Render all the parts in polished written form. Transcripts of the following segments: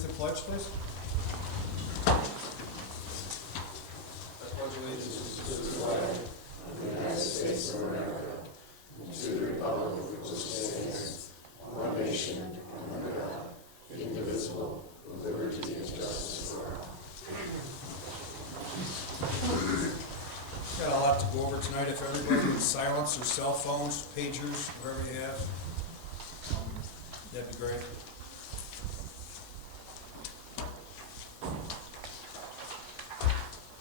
with the pledge, please? I pledge allegiance to the flag of the United States of America and to the republic for which it stands, one nation, under God, indivisible, with liberty and justice for all. Got a lot to go over tonight. If everybody would silence their cell phones, pagers, whatever you have, that'd be great.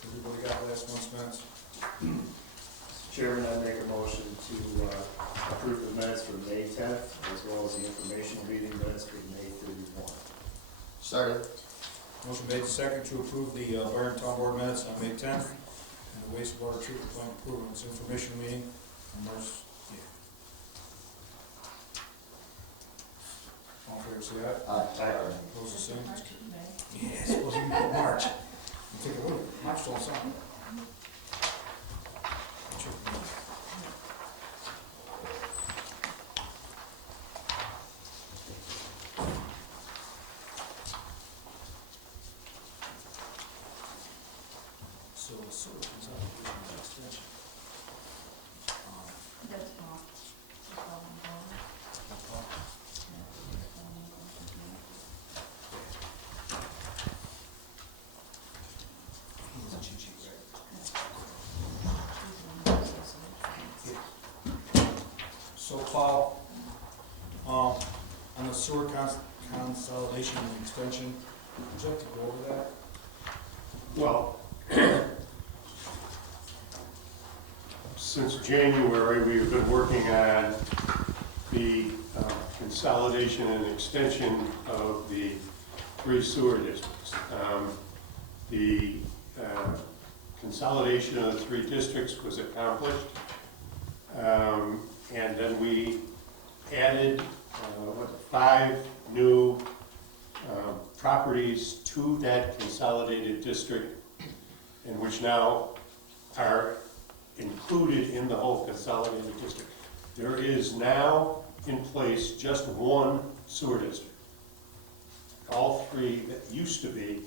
Everybody got last month's minutes? Mr. Chairman, I make a motion to approve the minutes for May 10th, as well as the informational meeting minutes for May 31. Second. Motion made second to approve the Byron Town Board minutes on May 10th and the wastewater treatment plant improvements information meeting on March 8th. All in favor, say aye. Aye. Opposed, the same. Yeah, suppose you can put March. I'm thinking, wait, March don't sound. So, consolidation extension. That's not. So, Paul, on the sewer consolidation and extension, would you like to go over that? Well, since January, we've been working on the consolidation and extension of the 3 sewer districts. The consolidation of the 3 districts was accomplished, and then we added 5 new properties to that consolidated district, and which now are included in the whole consolidated district. There is now in place just 1 sewer district. All 3 that used to be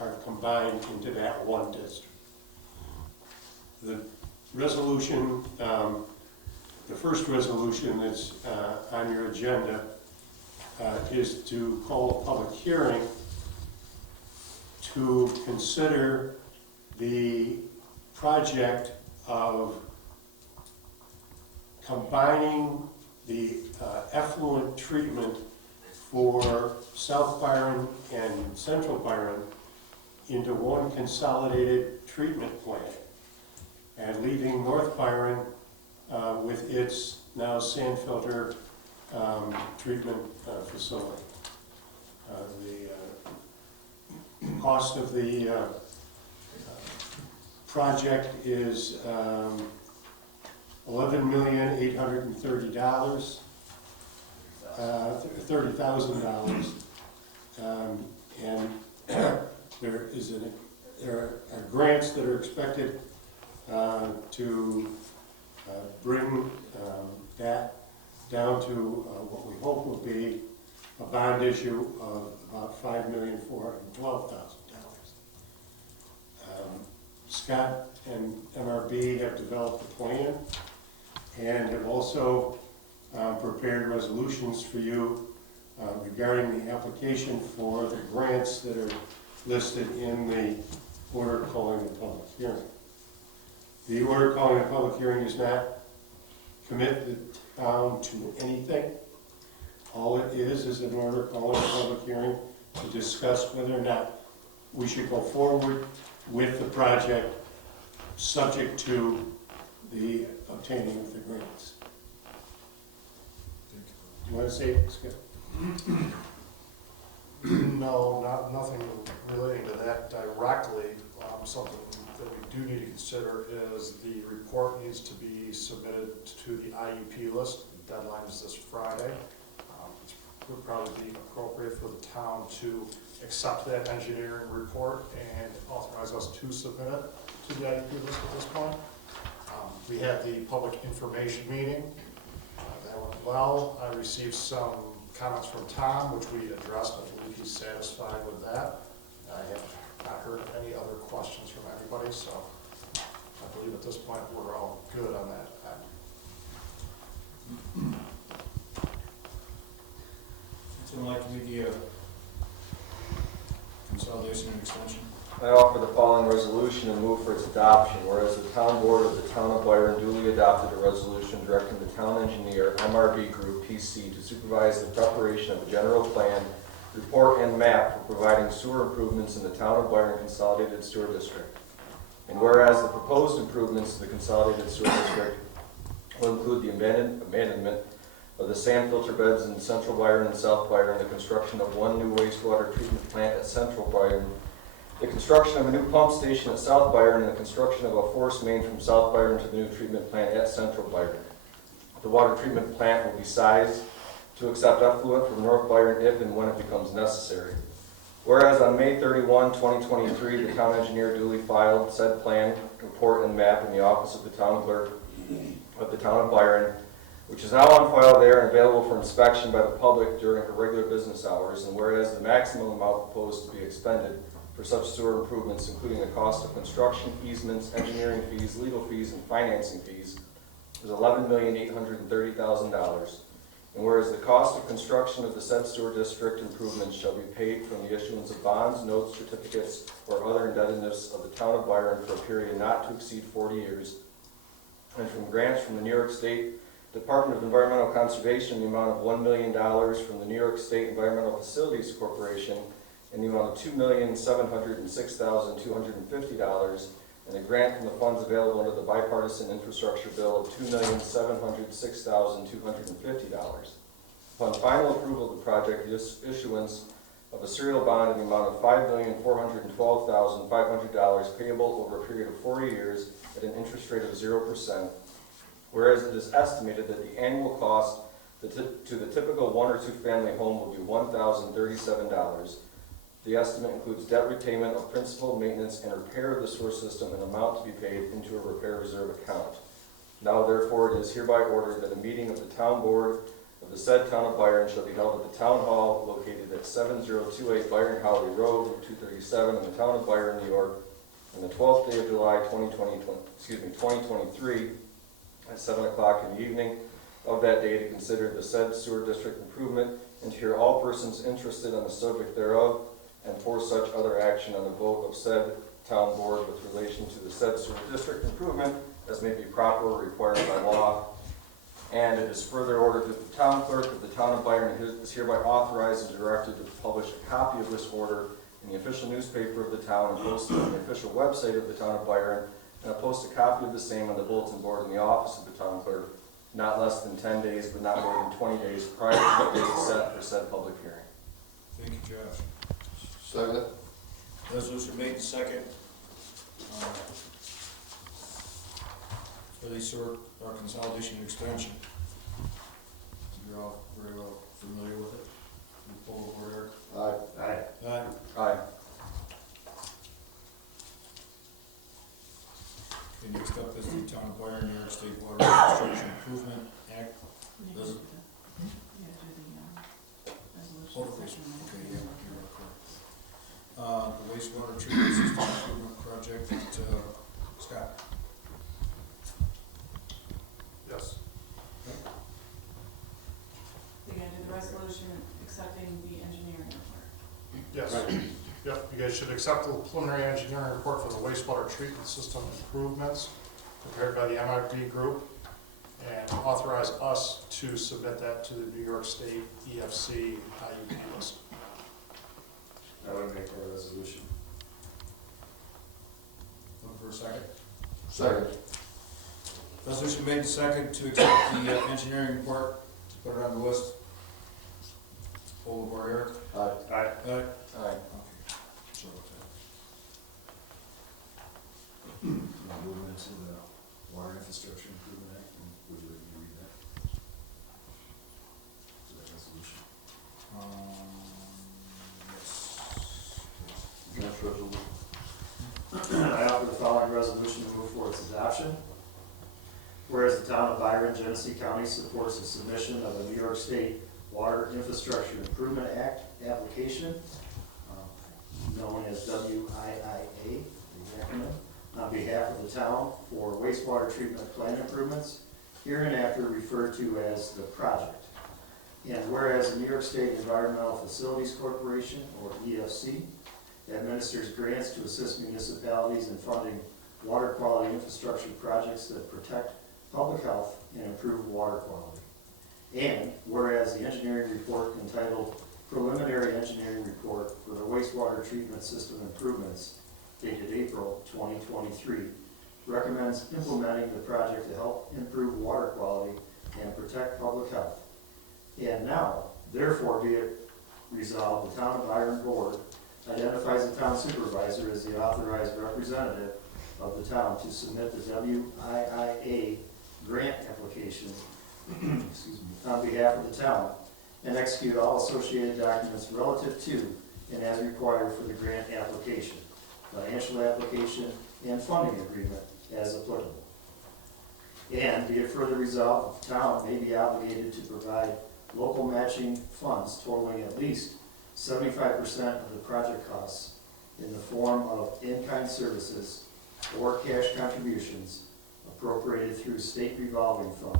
are combined into that 1 district. The resolution, the first resolution that's on your agenda is to call a public hearing to consider the project of combining the effluent treatment for South Byron and Central Byron into 1 consolidated treatment plant, and leaving North Byron with its now sand filter treatment facility. The cost of the project is $11,830,000, $30,000, and there are grants that are expected to bring that down to what we hope will be a bond issue of about $5,412,000. Scott and MRB have developed a plan and have also prepared resolutions for you regarding the application for the grants that are listed in the order calling a public hearing. The order calling a public hearing does not commit the town to anything. All it is an order calling a public hearing to discuss whether or not we should go forward with the project, subject to the obtaining of the grants. Do you want to say it, Skip? No, nothing relating to that directly. Something that we do need to consider is the report needs to be submitted to the IUP list. The deadline is this Friday. It would probably be appropriate for the town to accept that engineering report and authorize us to submit it to the IUP list at this point. We had the public information meeting. That went well. I received some comments from Tom, which we addressed. I believe he's satisfied with municipality, so I believe at this point we're all good on that. Someone like to make the consolidation and extension? I offer the following resolution and move for its adoption, whereas the town board of the town of Byron duly adopted a resolution directing the town engineer, MRB Group, PC, to supervise the preparation of a general plan, report, and map for providing sewer improvements in the town of Byron Consolidated Sewer District. And whereas the proposed improvements to the Consolidated Sewer District will include the abandonment of the sand filter beds in Central Byron and South Byron, the construction of one new wastewater treatment plant at Central Byron, the construction of a new pump station at South Byron, and the construction of a force main from South Byron to the new treatment plant at Central Byron. The water treatment plant will be sized to accept effluent from North Byron if and when it becomes necessary. Whereas on May 31, 2023, the town engineer duly filed said plan, report, and map in the office of the town clerk of the town of Byron, which is now on file there and available for inspection by the public during her regular business hours. And whereas the maximum amount proposed to be expended for such sewer improvements, including the cost of construction, easements, engineering fees, legal fees, and financing fees, is $11,830,000. And whereas the cost of construction of the said sewer district improvements shall be paid from the issuance of bonds, notes, certificates, or other indebtedness of the town of Byron for a period not to exceed 40 years, and from grants from the New York State Department of Environmental Conservation in the amount of $1 million, from the New York State Environmental Facilities Corporation in the amount of $2,706,250, and a grant from the funds available under the bipartisan infrastructure bill of $2,706,250. Upon final approval of the project, the issuance of a serial bond in the amount of $5,412,500 payable over a period of 40 years at an interest rate of 0%. Whereas it is estimated that the annual cost to the typical one or two family home will be $1,037. The estimate includes debt repayment of principal, maintenance, and repair of the sewer system, an amount to be paid into a repair reserve account. Now therefore it is hereby ordered that a meeting of the town board of the said town of Byron shall be held at the town hall located at 7028 Byron Howley Road, Route 237, in the town of Byron, New York, on the 12th day of July 2023, at 7 o'clock in the evening of that day, to consider the said sewer district improvement and to hear all persons interested on the subject thereof, and for such other action on the vote of said town board with relation to the said sewer district improvement as may be proper or required by law. And it is further ordered that the town clerk of the town of Byron is hereby authorized and directed to publish a copy of this order in the official newspaper of the town and post it on the official website of the town of Byron, and post a copy of the same on the bulletin board in the office of the town clerk, not less than 10 days, but not more than 20 days prior to the date set for said public hearing. Thank you, Josh. Second. Resolution made second. For the sewer or consolidation and extension. You're all very well familiar with it. We'll pull over here. Aye. Aye. Aye. Aye. Okay, next up is the Town of Byron, New York State Water Infrastructure Improvement Act. Does- Oh, the waste, okay, yeah, you're correct. The wastewater treatment system improvement project, Scott. Yes. You're gonna do the resolution accepting the engineering report. Yes. Yep, you guys should accept the preliminary engineering report for the wastewater treatment system improvements prepared by the MRB Group, and authorize us to submit that to the New York State EFC IUP list. I would make that resolution. Looking for a second. Second. Resolution made second to accept the engineering report, to put it on the list. Poll the board, Eric. Aye. Aye. Aye. Aye. Okay. Sorry about that. Moving into the Water Infrastructure Improvement Act, and would you like me to read that? To that resolution? Yes. Next resolution. I offer the following resolution to move for its adoption. Whereas the town of Byron, Genesee County supports the submission of a New York State Water Infrastructure Improvement Act application, known as WIIA, the acronym, on behalf of the town for wastewater treatment plant improvements, hereinafter referred to as the project. And whereas the New York State Environmental Facilities Corporation, or EFC, administers grants to assist municipalities in funding water quality infrastructure projects that protect public health and improve water quality. And whereas the engineering report entitled Preliminary Engineering Report for the Wastewater Treatment System Improvements, dated April 2023, recommends implementing the project to help improve water quality and protect public health. And now, therefore be it resolved, the Town of Byron Board identifies the town supervisor as the authorized representative of the town to submit the WIIA grant application excuse me, on behalf of the town and execute all associated documents relative to and as required for the grant application, financial application, and funding agreement as applicable. And be it further resolved, the town may be obligated to provide local matching funds totaling at least 75% of the project costs in the form of in-kind services or cash contributions appropriated through State Revolving Fund,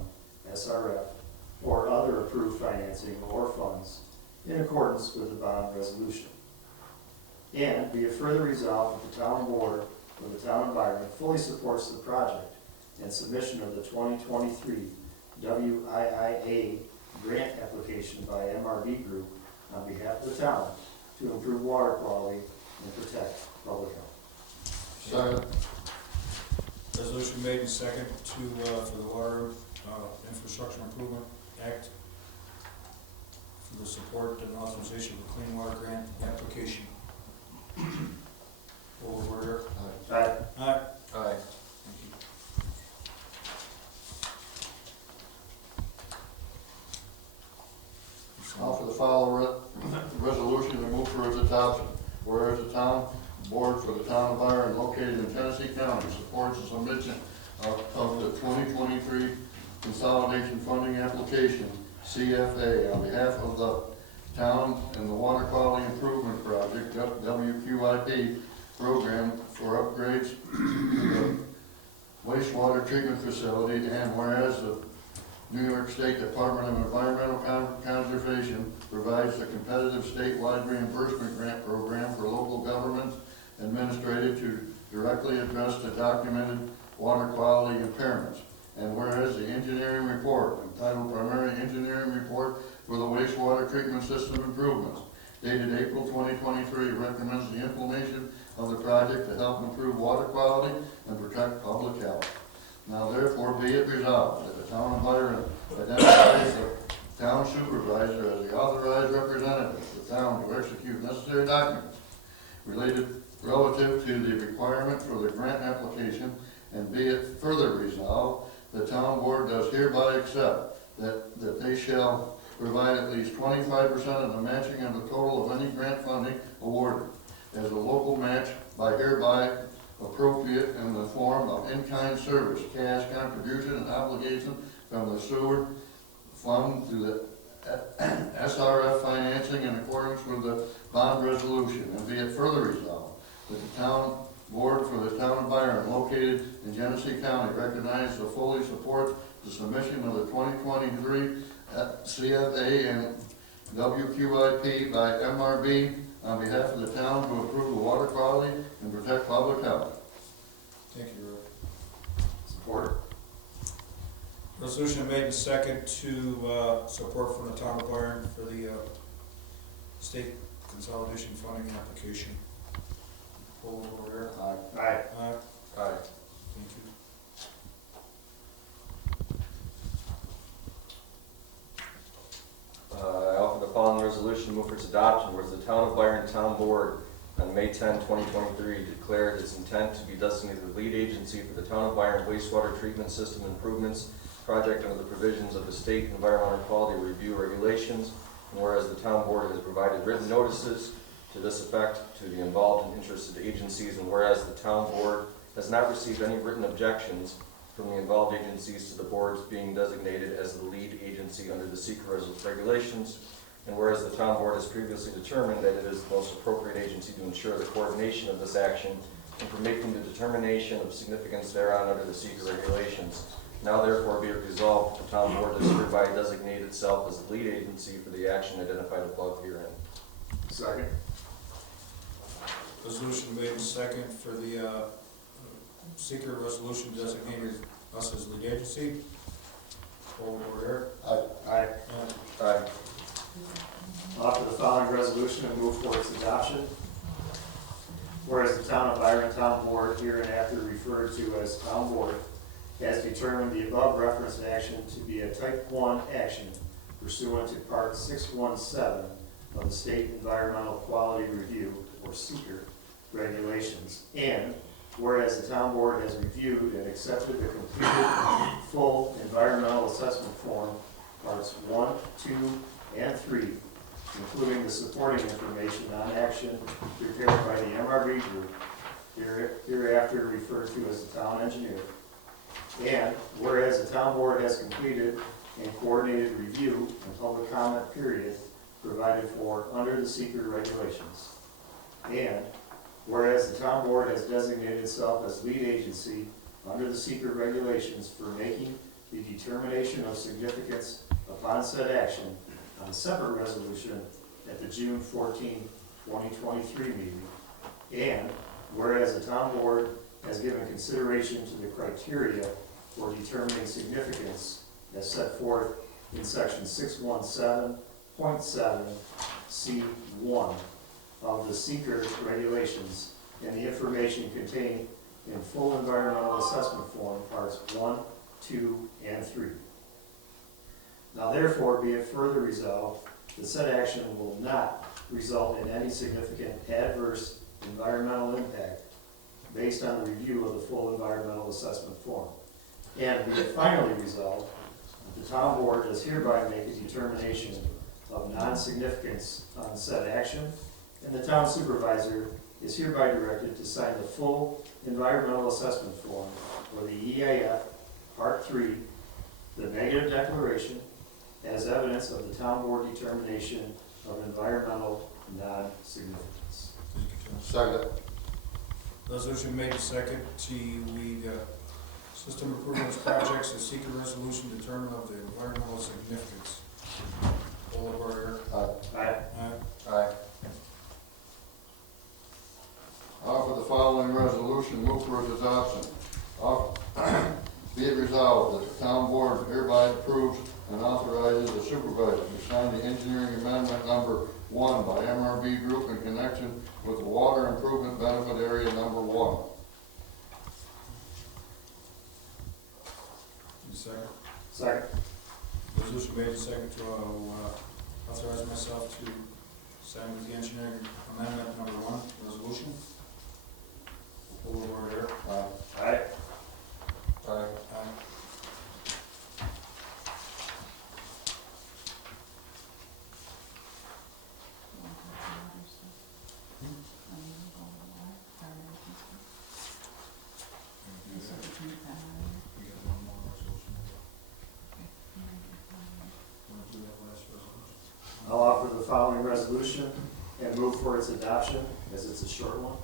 SRF, or other approved financing or funds in accordance with the bond resolution. And be it further resolved that the town board of the town of Byron fully supports the project and submission of the 2023 WIIA grant application by MRB Group on behalf of the town to improve water quality and protect public health. Second. Resolution made and second to, for the Water Infrastructure Improvement Act for the support and authorization of the Clean Water Grant application. Order. Aye. Aye. Aye. Thank you. Now for the following resolution to move for its adoption. Whereas the town board for the town of Byron located in Genesee County supports the submission of the 2023 Consolidation Funding Application, CFA, on behalf of the town and the Water Quality Improvement Project, WQIP, program for upgrades to the wastewater treatment facility, and whereas the New York State Department of Environmental Conservation provides the competitive statewide reimbursement grant program for local governments administrated to directly address the documented water quality impairments. And whereas the engineering report, entitled Primary Engineering Report for the Wastewater Treatment System Improvements, dated April 2023, recommends the implementation of the project to help improve water quality and protect public health. Now therefore be it resolved that the town of Byron identifies the town supervisor as the authorized representative of the town to execute necessary documents relative to the requirement for the grant application, and be it further resolved, the town board does hereby accept that they shall provide at least 25% of the matching of the total of any grant funding awarded as a local match by hereby appropriate in the form of in-kind service, cash contribution, and obligation from the sewer fund to the SRF financing in accordance with the bond resolution. And be it further resolved that the town board for the town of Byron, located in Genesee County, recognizes and fully supports the submission of the 2023 CFA and WQIP by MRB on behalf of the town to improve the water quality and protect public health. Thank you, Rick. Support. Resolution made and second to, support from the town of Byron for the, state consolidation funding application. Hold order. Aye. Aye. Aye. Aye. Thank you. I offer the following resolution to move for its adoption, whereas the town of Byron Town Board on May 10, 2023 declared its intent to be designated the lead agency for the town of Byron wastewater treatment system improvements project under the provisions of the state environmental quality review regulations, and whereas the town board has provided written notices to this effect to the involved and interested agencies, and whereas the town board has not received any written objections from the involved agencies to the board's being designated as the lead agency under the SEQR regulations, and whereas the town board has previously determined that it is the most appropriate agency to ensure the coordination of this action and for making the determination of significance thereon under the SEQR regulations. Now therefore be it resolved, the town board does hereby designate itself as the lead agency for the action identified above herein. Second. Resolution made in second for the SEQR resolution designated us as lead agency. All aboard, Eric? Aye. Aye. I'll offer the following resolution and move for its adoption. Whereas the Town of Byron Town Board, hereinafter referred to as Town Board, has determined the above referenced action to be a type 1 action pursuant to Part 617 of the State Environmental Quality Review, or SEQR, regulations, and whereas the Town Board has reviewed and accepted the completed full environmental assessment form, Parts 1, 2, and 3, including the supporting information on action prepared by the MRB group, hereafter referred to as the town engineer. And whereas the town board has completed and coordinated review and public comment period provided for under the SEQR regulations. And whereas the town board has designated itself as lead agency under the SEQR regulations for making the determination of significance upon said action on a separate resolution at the June 14, 2023 meeting. And whereas the town board has given consideration to the criteria for determining significance as set forth in section 617.7 C1 of the SEQR regulations and the information contained in full environmental assessment form, parts 1, 2, and 3. Now therefore be it further resolved that said action will not result in any significant adverse environmental impact based on the review of the full environmental assessment form. And be it finally resolved that the town board does hereby make a determination of non-significance on said action, and the town supervisor is hereby directed to sign the full environmental assessment form, or the EAF, Part 3, the negative declaration, as evidence of the town board determination of environmental non-significance. Thank you, Tom. Second. Resolution made in second to WIIA system improvements projects, a SEQR resolution determined of the environmental significance. All aboard, Eric? Aye. Aye. Aye. Offer the following resolution, move for its adoption. Be it resolved that the town board hereby approves and authorizes the supervisor to sign the engineering amendment number 1 by MRB Group in connection with the water improvement benefit area number 1. Second. Second. Resolution made in second to authorize myself to sign with the engineering amendment number 1 resolution. All aboard, Eric? Aye. Aye. Aye. We got one more resolution. Want to do that last resolution? I'll offer the following resolution and move for its adoption, as it's a short one.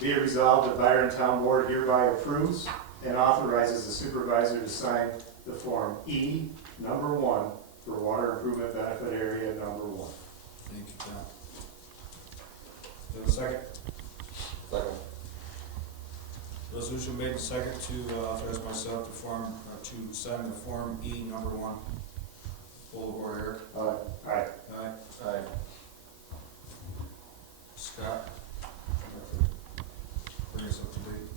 Be it resolved that Byron Town Board hereby approves and authorizes the supervisor to sign the Form E, number 1, for water improvement benefit area number 1. Thank you, Tom. Do you have a second? Second. Resolution made in second to authorize myself to sign the Form E number 1. All aboard, Eric? Aye. Aye. Aye. Scott? Bring us up to date.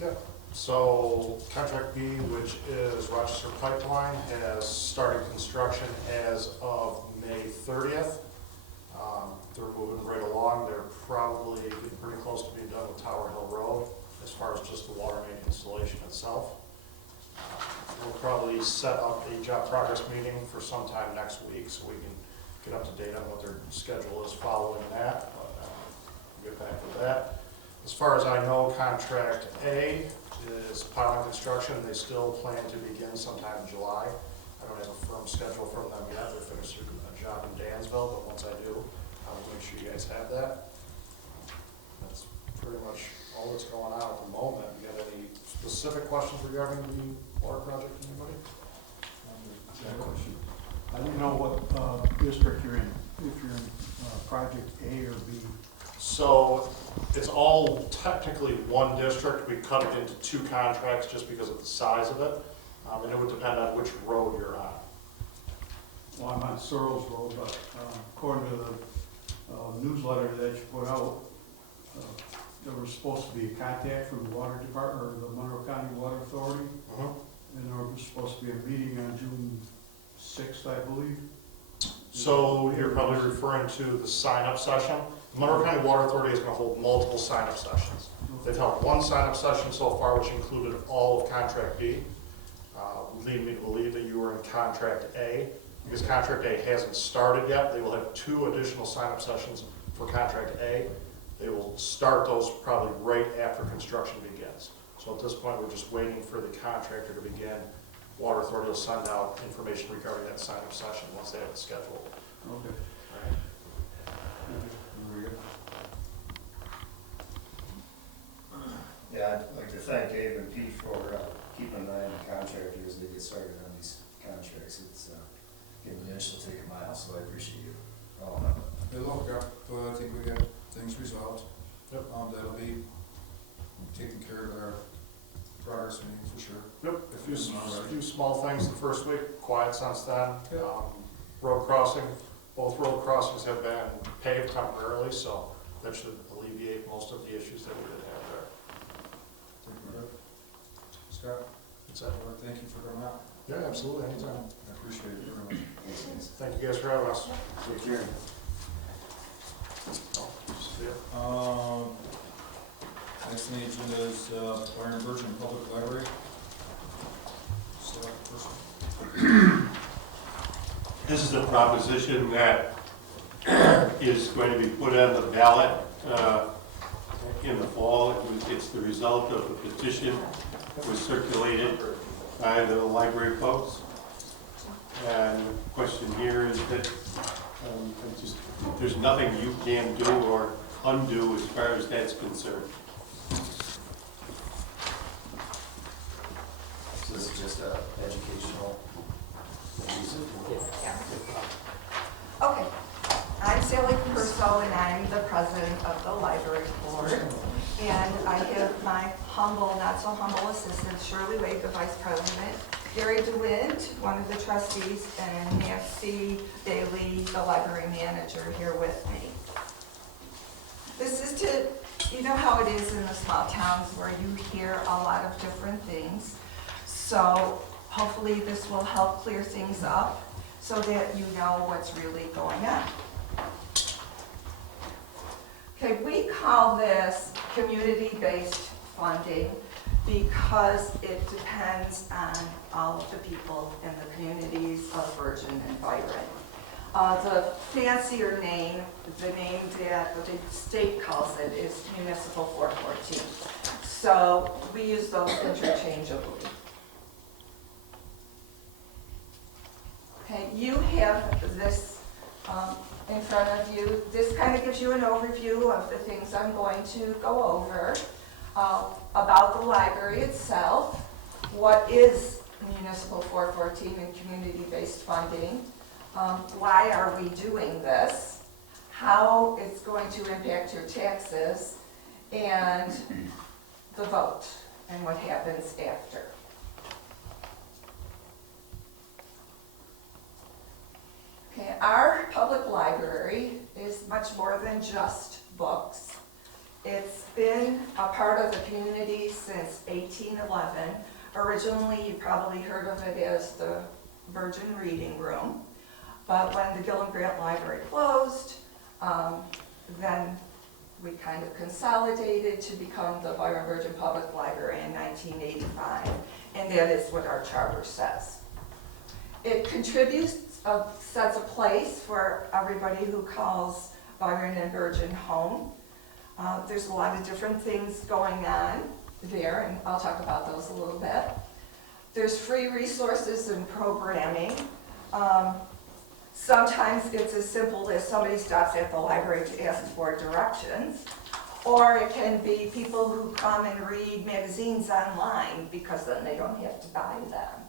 Yep. So contract B, which is Rochester Pipeline, has started construction as of May 30th. They're moving right along. They're probably getting pretty close to being done with Tower Hill Road as far as just the water main installation itself. We'll probably set up a job progress meeting for sometime next week so we can get up to date on what their schedule is following that. But we'll get back to that. As far as I know, contract A is piling construction. They still plan to begin sometime in July. I don't have a firm schedule from them yet. They're finishing a job in Dansville, but once I do, I will make sure you guys have that. That's pretty much all that's going on at the moment. You got any specific questions regarding the water project, anybody? I don't know what district you're in, if you're in project A or B. So it's all technically one district. We cut it into two contracts just because of the size of it. And it would depend on which road you're on. Well, I'm on Searles Road, but according to the newsletter that you put out, there was supposed to be a contact from the water department or the Monroe County Water Authority. And there was supposed to be a meeting on June 6th, I believe. So you're probably referring to the sign-up session. The Monroe County Water Authority is going to hold multiple sign-up sessions. They've held one sign-up session so far, which included all of Contract B. Lead me to believe that you were in Contract A. Because Contract A hasn't started yet, they will have 2 additional sign-up sessions for Contract A. They will start those probably right after construction begins. So at this point, we're just waiting for the contractor to begin. Water Authority will send out information regarding that sign-up session once they have it scheduled. Okay. Very good. Yeah, I'd like to thank Dave and Pete for keeping an eye on the contractors as they get started on these contracts. It's giving the initial take a mile, so I appreciate you all. Hey, look, I think we got things resolved. Yep. That'll be taking care of our progress meeting for sure. Yep, a few small things the first week, quiet since then. Yeah. Road crossing, both road crossings have been paved temporarily, so that should alleviate most of the issues that we did have there. Scott, That's it. thank you for coming out. Yeah, absolutely, anytime. I appreciate it very much. Thank you guys for having us. Take care. See ya. Next on the agenda is Byron-Bergen Public Library. Select person. This is a proposition that is going to be put on the ballot in the fall. It's the result of a petition that was circulated by the library folks. And the question here is that there's nothing you can do or undo as far as that's concerned. So this is just educational. Yeah. Okay, I'm Sally Capurso and I'm the president of the library board. And I have my humble, not so humble assistant, Shirley Wade, the vice president, Gary DeWitt, one of the trustees, and Nancy Bailey, the library manager, here with me. This is to, you know how it is in the small towns where you hear a lot of different things. So hopefully this will help clear things up so that you know what's really going on. Okay, we call this community-based funding because it depends on all of the people in the communities of Bergen and Byron. The fancier name, the name that the state calls it, is Municipal 414. So we use those interchangeably. Okay, you have this in front of you. This kind of gives you an overview of the things I'm going to go over about the library itself. What is Municipal 414 and community-based funding? Why are we doing this? How it's going to impact your taxes, and the vote and what happens after. Okay, our public library is much more than just books. It's been a part of the community since 1811. Originally, you probably heard of it as the Bergen Reading Room, but when the Gillen Grant Library closed, then we kind of consolidated to become the Byron-Bergen Public Library in 1985, and that is what our charter says. It contributes, sets a place for everybody who calls Byron and Bergen home. There's a lot of different things going on there, and I'll talk about those a little bit. There's free resources and programming. Sometimes it's as simple as somebody stops at the library to ask for directions, or it can be people who come and read magazines online because then they don't have to buy them.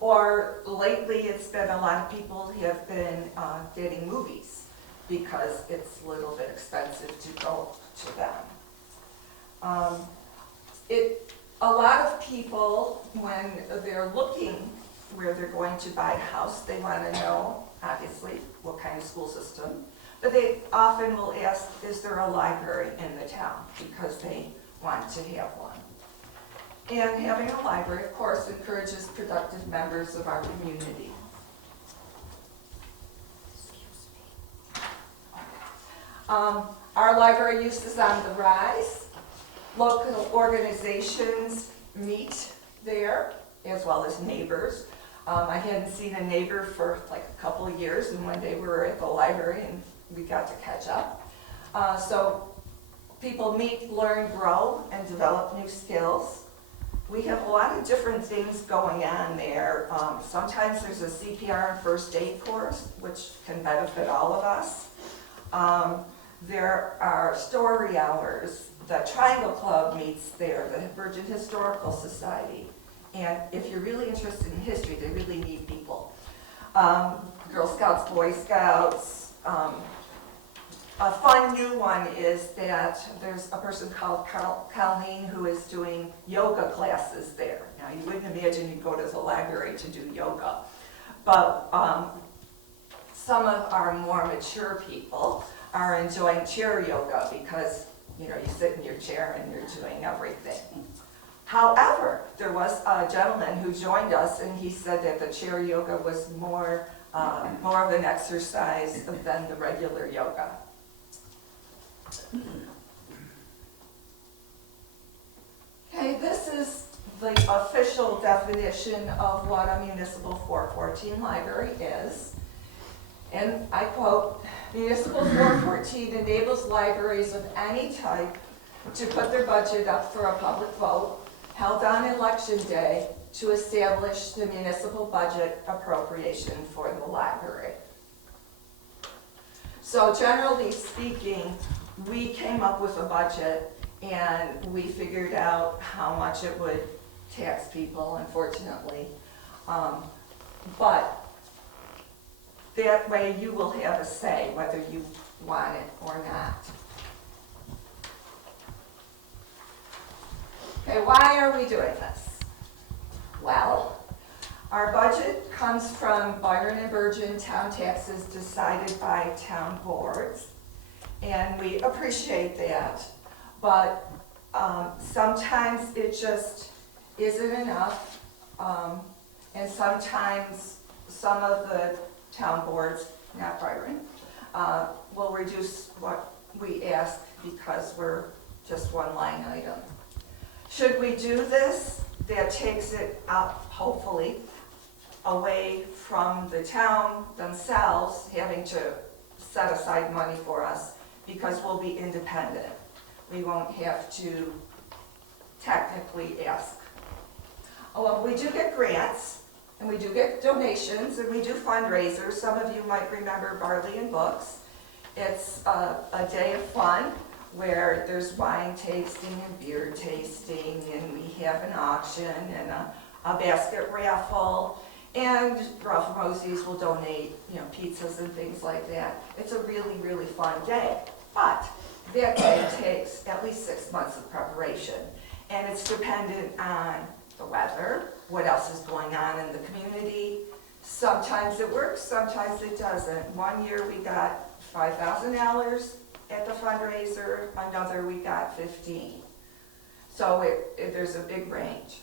Or lately, it's been a lot of people have been getting movies because it's a little bit expensive to go to them. A lot of people, when they're looking where they're going to buy a house, they want to know, obviously, what kind of school system. But they often will ask, is there a library in the town? Because they want to have one. And having a library, of course, encourages productive members of our community. Our library use is on the rise. Local organizations meet there, as well as neighbors. I hadn't seen a neighbor for like a couple of years, and one day we were at the library and we got to catch up. So people meet, learn, grow, and develop new skills. We have a lot of different things going on there. Sometimes there's a CPR and first aid course, which can benefit all of us. There are story hours. The Triangle Club meets there, the Virgin Historical Society. And if you're really interested in history, they really need people. Girl Scouts, Boy Scouts. A fun new one is that there's a person called Colleen who is doing yoga classes there. Now, you wouldn't imagine you'd go to the library to do yoga. But some of our more mature people are enjoying chair yoga because, you know, you sit in your chair and you're doing everything. However, there was a gentleman who joined us and he said that the chair yoga was more of an exercise than the regular yoga. Okay, this is the official definition of what a municipal 414 library is. And I quote, municipal 414 enables libraries of any type to put their budget up for a public vote held on election day to establish the municipal budget appropriation for the library. So generally speaking, we came up with a budget and we figured out how much it would tax people, unfortunately. But that way you will have a say whether you want it or not. Okay, why are we doing this? Well, our budget comes from Byron-Bergen town taxes decided by town boards, and we appreciate that, but sometimes it just isn't enough, and sometimes some of the town boards, not Byron, will reduce what we ask because we're just one line item. Should we do this, that takes it up, hopefully, away from the town themselves having to set aside money for us because we'll be independent. We won't have to technically ask. Well, we do get grants, and we do get donations, and we do fundraisers. Some of you might remember Barley and Books. It's a day of fun where there's wine tasting and beer tasting, and we have an auction and a basket raffle, and Ralph Mosey's will donate, you know, pizzas and things like that. It's a really, really fun day. But that day takes at least 6 months of preparation, and it's dependent on the weather, what else is going on in the community. Sometimes it works, sometimes it doesn't. One year we got $5,000 at the fundraiser, another we got 15. So there's a big range.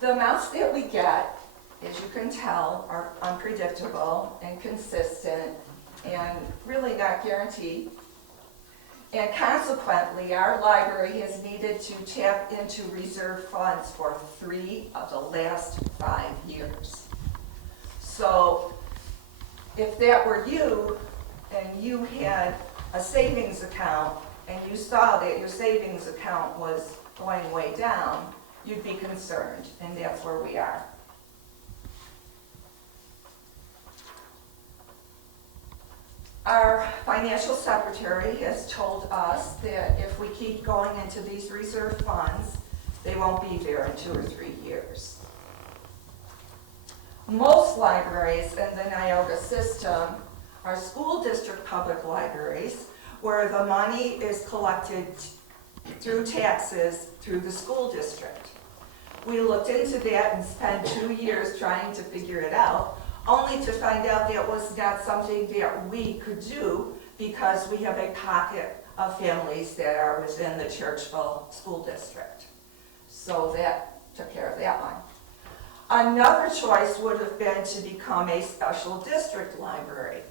The amounts that we get, as you can tell, are unpredictable and consistent and really not guaranteed. And consequently, our library has needed to tap into reserve funds for 3 of the last 5 years. So if that were you, and you had a savings account, and you saw that your savings account was going way down, you'd be concerned, and that's where we are. Our financial secretary has told us that if we keep going into these reserve funds, they won't be there in 2 or 3 years. Most libraries in the NIOGA system are school district public libraries where the money is collected through taxes through the school district. We looked into that and spent 2 years trying to figure it out, only to find out that was not something that we could do because we have a pocket of families that are within the Churchville School District. So that took care of that one. Another choice would have been to become a special district library.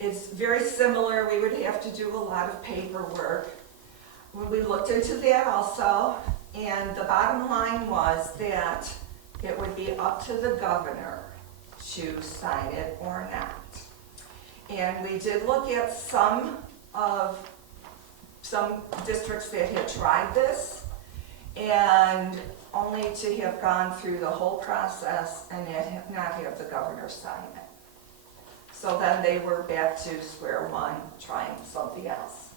It's very similar. We would have to do a lot of paperwork. We looked into that also, and the bottom line was that it would be up to the governor to sign it or not. And we did look at some districts that had tried this, and only to have gone through the whole process and not have the governor sign it. So then they were back to square one, trying something else.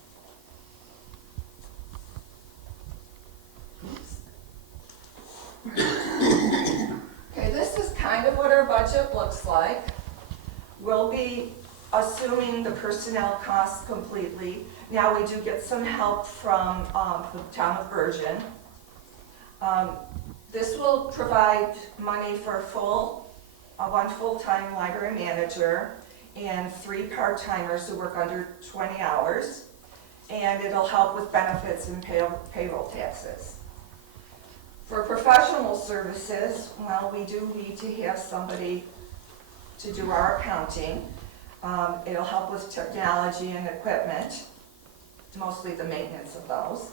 Okay, this is kind of what our budget looks like. We'll be assuming the personnel costs completely. Now we do get some help from the town of Berggren. This will provide money for one full-time library manager and 3 part-timers who work under 20 hours. And it'll help with benefits and payroll taxes. For professional services, well, we do need to have somebody to do our accounting. It'll help with technology and equipment, mostly the maintenance of those.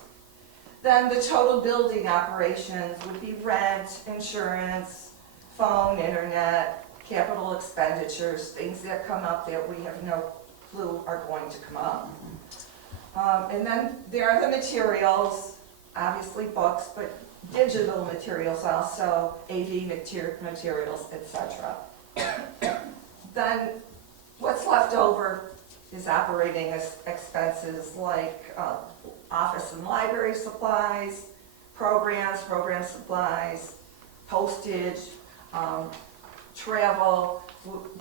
Then the total building operations would be rent, insurance, phone, internet, capital expenditures, things that come up that we have no clue are going to come up. And then there are the materials, obviously books, but digital materials also, AV materials, etc. Then what's left over is operating expenses like office and library supplies, program supplies, postage, travel.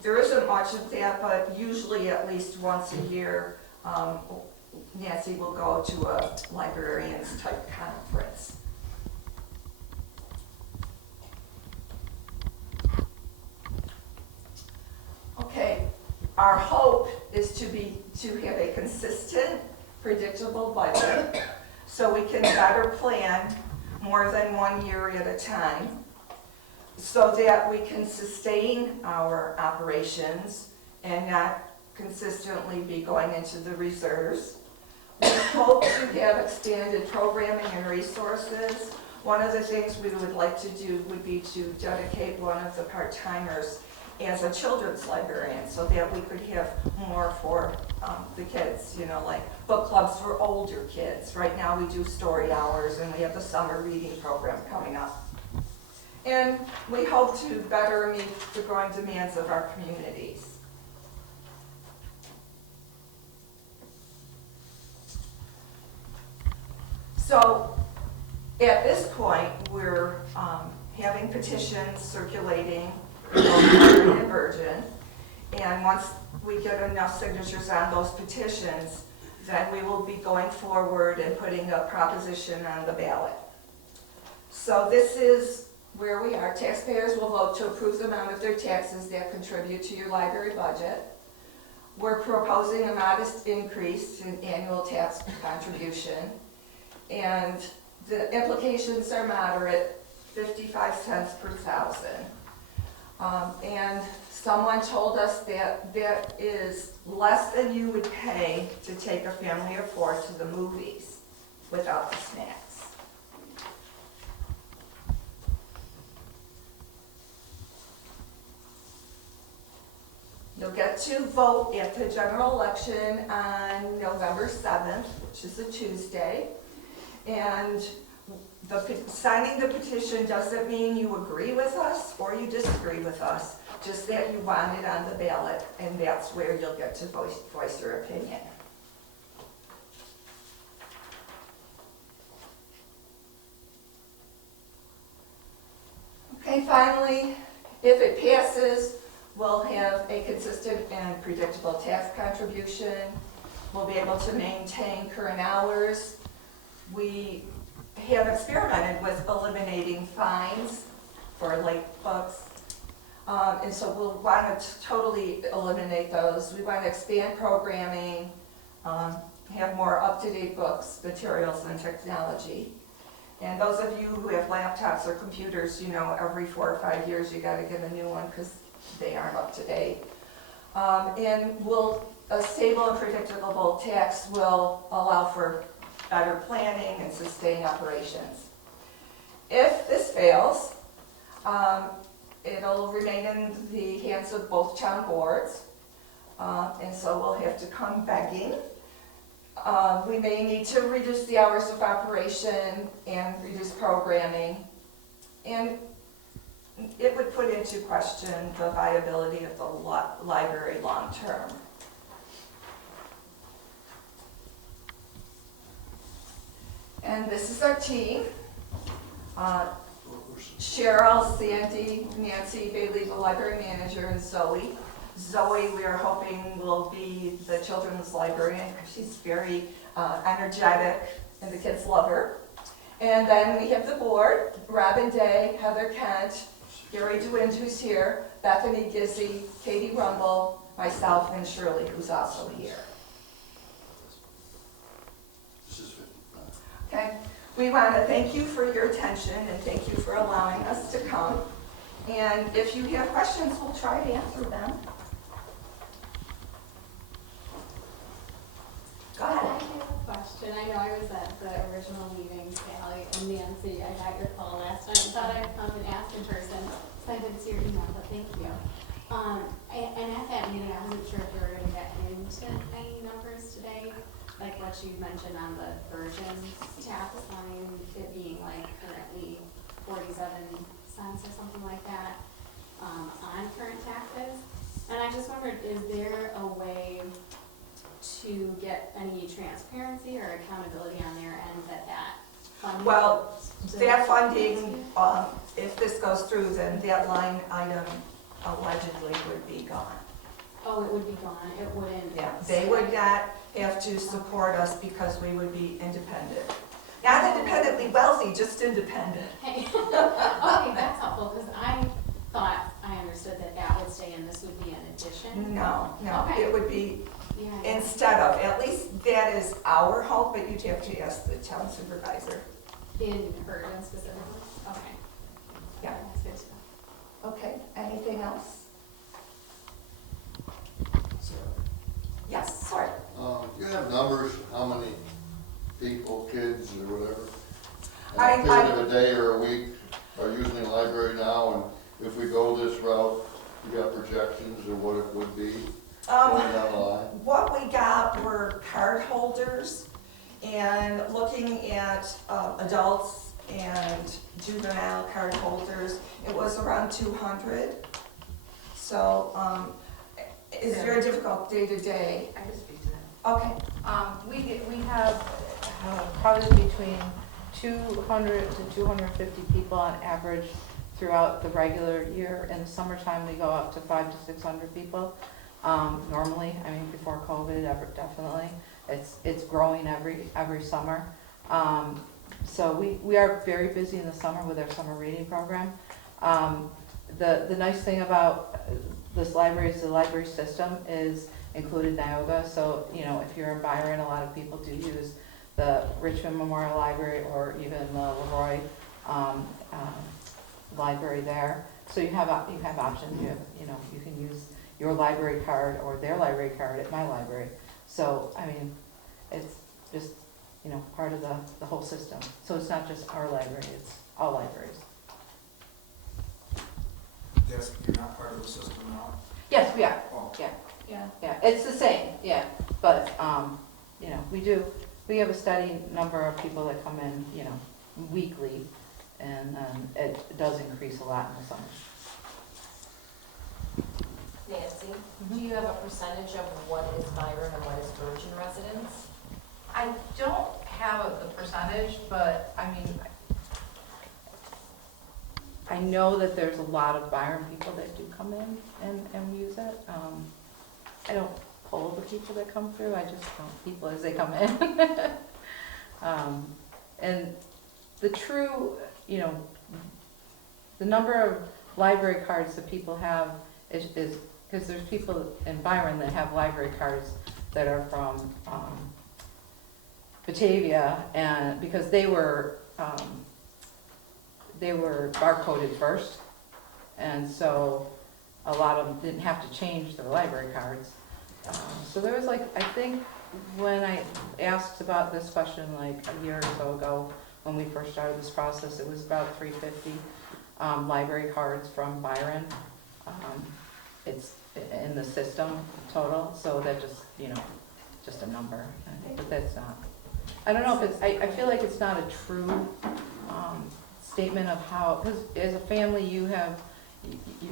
There isn't much of that, but usually at least once a year, Nancy will go to a librarian's type conference. Okay, our hope is to have a consistent, predictable budget so we can better plan more than 1 year at a time so that we can sustain our operations and not consistently be going into the reserves. We hope to have expanded programming and resources. One of the things we would like to do would be to dedicate one of the part-timers as a children's librarian so that we could have more for the kids, you know, like book clubs for older kids. Right now we do story hours and we have the summer reading program coming up. And we hope to better meet the growing demands of our communities. So at this point, we're having petitions circulating in Berggren, and once we get enough signatures on those petitions, then we will be going forward and putting a proposition on the ballot. So this is where we are. Taxpayers will vote to approve the amount of their taxes that contribute to your library budget. We're proposing a modest increase in annual tax contribution, and the implications are moderate, 55 cents per thousand. And someone told us that that is less than you would pay to take a family of 4 to the movies without the snacks. You'll get to vote at the general election on November 7th, which is a Tuesday. And signing the petition doesn't mean you agree with us or you disagree with us. just that you want it on the ballot, and that's where you'll get to voice your opinion. Okay, finally, if it passes, we'll have a consistent and predictable tax contribution. We'll be able to maintain current hours. We have experimented with eliminating fines for late books. And so we'll want to totally eliminate those. We want to expand programming, have more up-to-date books, materials, and technology. And those of you who have laptops or computers, you know, every 4 or 5 years you got to get a new one because they aren't up to date. And a stable and predictable tax will allow for better planning and sustained operations. If this fails, it'll remain in the hands of both town boards, and so we'll have to come begging. We may need to reduce the hours of operation and reduce programming, and it would put into question the viability of the library long-term. And this is our team. Cheryl, Sandy, Nancy, Bailey, the library manager, and Zoe. Zoe, we are hoping, will be the children's librarian because she's very energetic and the kids love her. And then we have the board, Robin Day, Heather Kent, Gary DeWind, who's here, Bethany Gizzy, Katie Rumble, myself, and Shirley, who's also here. This is 55. Okay, we want to thank you for your attention and thank you for allowing us to come. And if you have questions, we'll try to answer them. Go I ahead. have a question. I know I was at the original meeting, Sally and Nancy. I got your call last night and thought I'd come and ask in person. So I didn't see your email, but thank you. And at that meeting, I wasn't sure if you were going to get into any numbers today, like what you mentioned on the Berggren tax line, it being like currently 47 cents or something like that on current taxes. And I just wondered, is there a way to get any transparency or accountability on their end that funding? Well, that funding, if this goes through, then that line item allegedly would be gone. Oh, it would be gone, it wouldn't? Yeah, they would not have to support us because we would be independent. Not independently wealthy, just independent. Hey. Okay, that's helpful, because I thought, I understood that would stay and this would be an addition. No, Okay. it would be Yeah. instead of, at least that is our hope, but you'd have to ask the town supervisor. In Berggren specifically? Okay. Yeah. That's good to know. Okay, anything else? Yes, sorry. Do you have numbers, how many people, kids or whatever, in I- a period of a day or a week are using the library now? And if we go this route, you got projections of what it would be going down the line? What we got were card holders, and looking at adults and juvenile card holders, it was around 200. So it's very difficult day to day. I can speak to that. Okay, We have probably between 200 to 250 people on average throughout the regular year. In the summertime, we go up to 500 to 600 people. Normally, I mean, before COVID, definitely. It's growing every summer. So we are very busy in the summer with our summer reading program. The nice thing about this library is the library system is included NIOGA. So, you know, if you're in Byron, a lot of people do use the Richmond Memorial Library or even the Leroy library there. So you have options. You can use your library card or their library card at my library. So, I mean, it's just, part of the whole system. So it's not just our library, it's all libraries. Yes, you're not part of the system now? Yes, we are. Oh. Yeah, it's the same, yeah. But, we have a steady number of people that come in, weekly, and it does increase a lot in the summer. Nancy, do you have a percentage of what is Byron and what is Bergen residents? I don't have the percentage, but I mean, I know that there's a lot of Byron people that do come in and use it. I don't poll the people that come through, I just count people as they come in. And the true, you know, the number of library cards that people have is, because there's people in Byron that have library cards that are from Batavia, and because they were barcoded first, and so a lot of them didn't have to change their library cards. So there was like, I think when I asked about this question like a year or so ago, when we first started this process, it was about 350 library cards from Byron. It's in the system total, so that just, you know, just a number, but that's not, I don't know if it's, I feel like it's not a true statement of how, because as a family you have,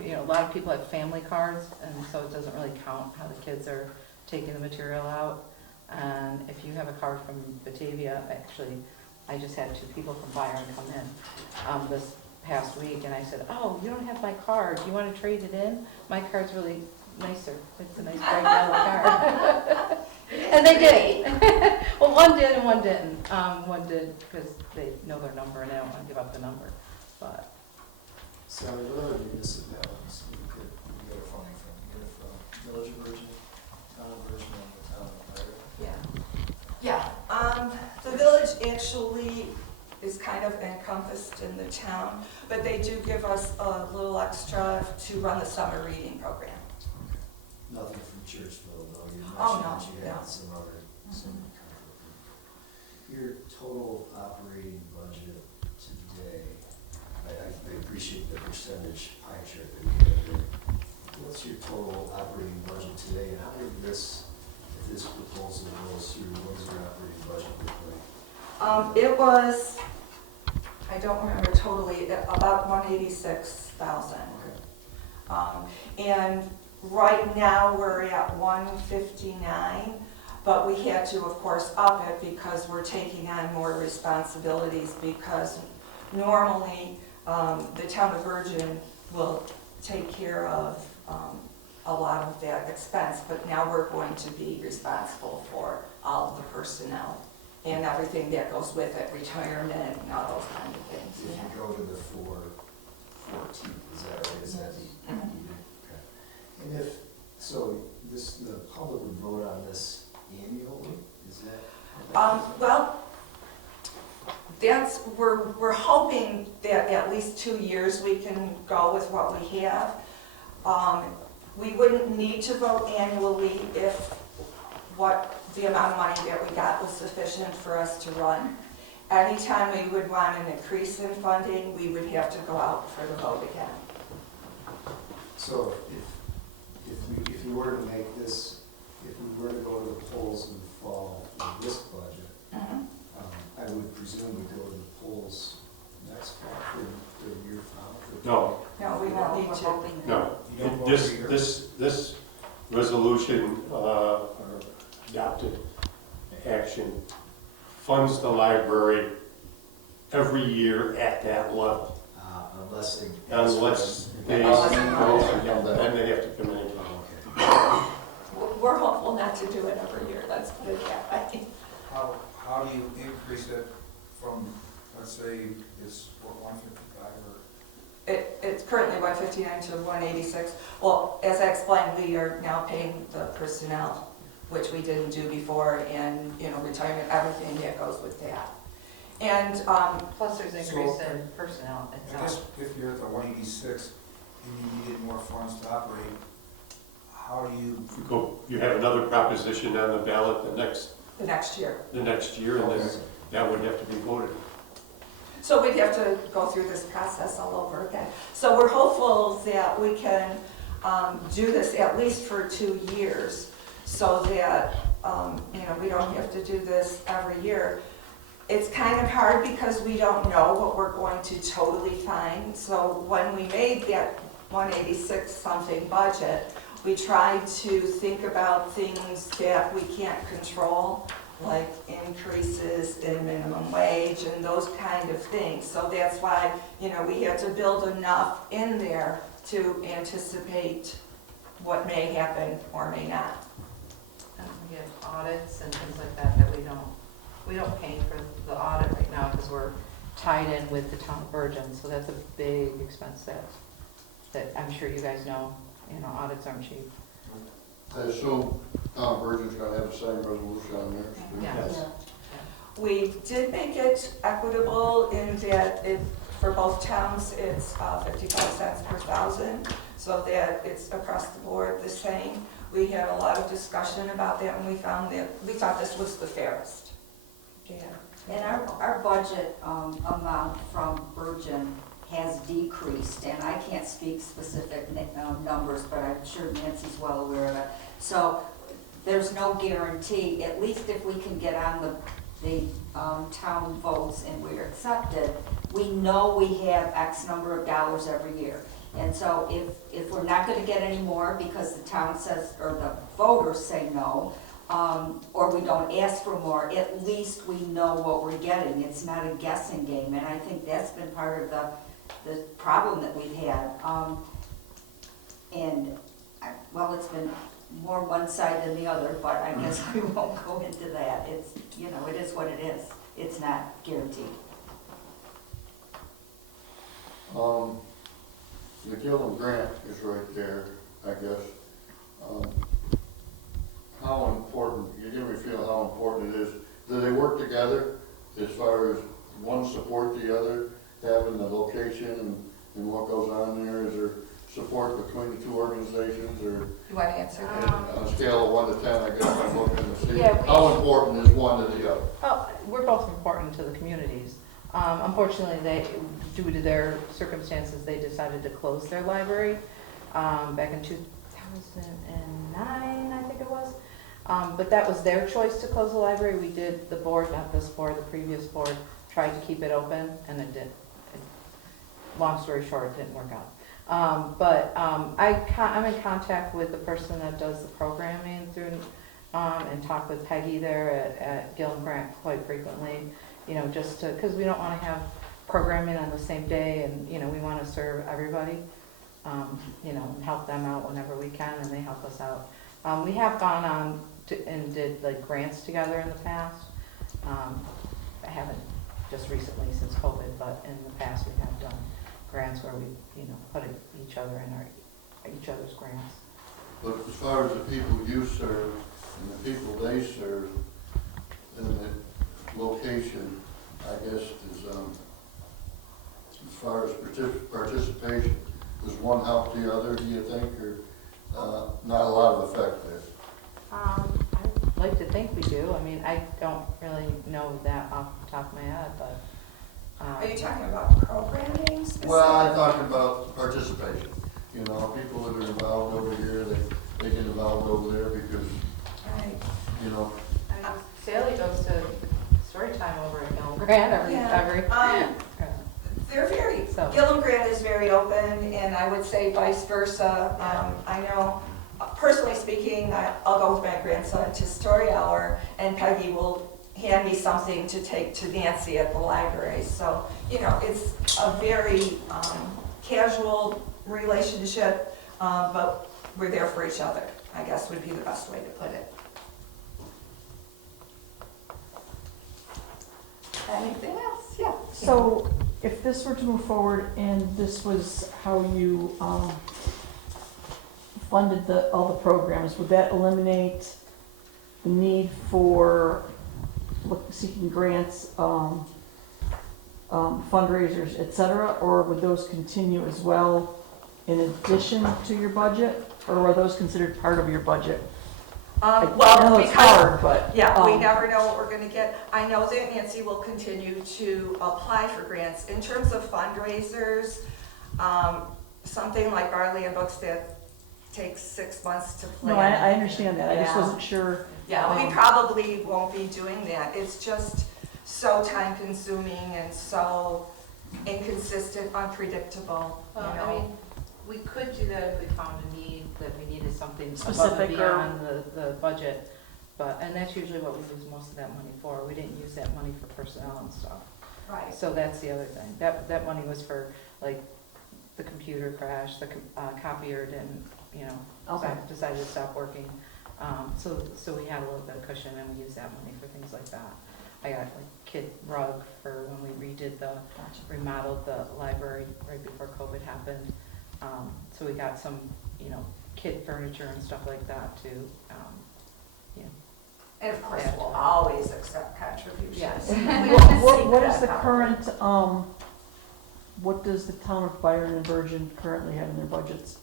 you know, a lot of people have family cards, and so it doesn't really count how the kids are taking the material out. And if you have a card from Batavia, actually, I just had 2 people from Byron come in this past week, and I said, oh, you don't have my card, do you want to trade it in? My card's really nicer, it's a nice bright yellow card. And they did. Well, one did and one didn't. One did because they know their number and they don't want to give up the number, but. Sally, what other municipalities you get a funding from? You get it from Village of Bergen, Town of Bergen, and the Town of Byron? Yeah. The village actually is kind of encompassed in the town, but they do give us a little extra to run the summer reading program. Nothing from Churchville, though. You Oh, mentioned no, that you no. had some other, some your total operating budget today, I appreciate the percentage pie chart that you have there. What's your total operating budget today, and how did this, if this proposal goes through, what does your operating budget look like? It was, I don't remember totally, about 186,000. And right now we're at 159, but we had to, of course, up it because we're taking on more responsibilities, because normally the town of Bergen will take care of a lot of that expense, but now we're going to be responsible for all of the personnel and everything that goes with it, retirement and all those kind of things. If you go to the 414, is that right? Is that the, okay. And if, so this, the public would vote on this annually, is that? Well, that's, we're hoping that at least 2 years we can go with what we have. We wouldn't need to vote annually if the amount of money that we got was sufficient for us to run. Anytime we would want an increase in funding, we would have to go out for the vote again. So if we were to make this, if we were to go to the polls in the fall with this budget, I would presume we'd go to the polls next fall for the year following. No, No, we won't need to. no. This resolution, or adopted action, funds the library every year at that level. Unless they. Unless they, then they have to come in. We're hopeful not to do it every year, let's put it that way. How do you increase it from, let's say, it's what, 155 or? It's currently 159 to 186. Well, as I explained, we are now paying the personnel, which we didn't do before, and, you know, retirement, everything that goes with that. And Plus there's an increase in personnel I guess itself. if you're at the 186 and you needed more funds to operate, how do you? You have another proposition on the ballot the next year. and then that would have to be voted. So we'd have to go through this process all over again. So we're hopeful that we can do this at least for 2 years, so that you know, we don't have to do this every year. It's kind of hard because we don't know what we're going to totally find. So when we made that 186 something budget, We try to think about things that we can't control, like increases in minimum wage and those kind of things. So that's why, we have to build enough in there to anticipate what may happen or may not. And we have audits and things like that we don't pay for the audit right now because we're tied in with the town of Bergen, so that's a big expense that I'm sure you guys know, audits aren't cheap. I assume Tom Bergen's gonna have the same resolution on theirs too? Yes. We did make it equitable in that for both towns, it's 55 cents per thousand, so that it's across the board the same. We had a lot of discussion about that, and we thought this was the fairest. Yeah. And our budget amount from Bergen has decreased, and I can't speak specific numbers, but I'm sure Nancy's well aware of it. So there's no guarantee, at least if we can get on the town votes and we're accepted, we know we have X number of dollars every year. And so if we're not gonna get any more because the town says, or the voters say no, or we don't ask for more, at least we know what we're getting. It's not a guessing game, and I think that's been part of the problem that we've had. Well, it's been more one side than the other, but I guess we won't go into that. It's, it is what it is. It's not guaranteed. The Gillum grant is right there, I guess. How important, you give me a feel how important it is. Do they work together as far as one support the other, having the location and what goes on there? Is there support between the two organizations, or? You want to answer that? On a scale of 1 to 10, I guess I'm looking to see Yeah, how important is one to the other. Oh, we're both important to the communities. Unfortunately, due to their circumstances, they decided to close their library back in 2009, I think it was. But that was their choice to close the library. We did, the board, not this board, the previous board, tried to keep it open, and it didn't. Long story short, it didn't work out. I'm in contact with the person that does the programming through, and talk with Peggy there at Gillum Grant quite frequently. Just because we don't want to have programming on the same day, and we want to serve everybody. And help them out whenever we can, and they help us out. We have gone on and did like grants together in the past. I haven't just recently since COVID, but in the past we have done grants where we, put each other in each other's grants. But as far as the people you serve and the people they serve, and the location, I guess, is as far as participation, does one help the other, do you think, or not a lot of effect there? I'd like to think we do. I mean, I don't really know that off the top of my head, but. Are you talking about programming specifically? Well, I'm talking about participation. People that are involved over here, they get involved over there because, Right. Sally goes to story time over at Gillum Grant every. They're very, So. Gillum Grant is very open, and I would say vice versa. I know, personally speaking, I'll go with my grandson to story hour, and Peggy will hand me something to take to Nancy at the library. So, it's a very casual relationship, but we're there for each other, I guess would be the best way to put it. Anything else? Yeah. So if this were to move forward and this was how you funded all the programs, would that eliminate the need for seeking grants, fundraisers, et cetera, or would those continue as well in addition to your budget, or are those considered part of your budget? I know it's hard, but. Yeah, we never know what we're gonna get. I know that Nancy will continue to apply for grants. In terms of fundraisers, something like Barley and Books that takes 6 months to plan. No, I understand that, I just Yeah. wasn't sure. Yeah, we probably won't be doing that. It's just so time consuming and so inconsistent, unpredictable, I mean, we could do that if we found a need that we needed something above and Specific or- beyond the budget. But, and that's usually what we use most of that money for. We didn't use that money for personnel and stuff. Right. So that's the other thing. That money was for, like, the computer crashed, the copier didn't, you know, Okay. decided to stop working. So we had a little bit of cushion and we used that money for things like that. I got like kid rug for when we remodeled the library right before COVID happened. So we got some, you know, kid furniture and stuff like that too. You know. And of course, Yeah. we'll always accept contributions. Yes. What is the current, what does the town of Byron and Bergen currently have in their budgets?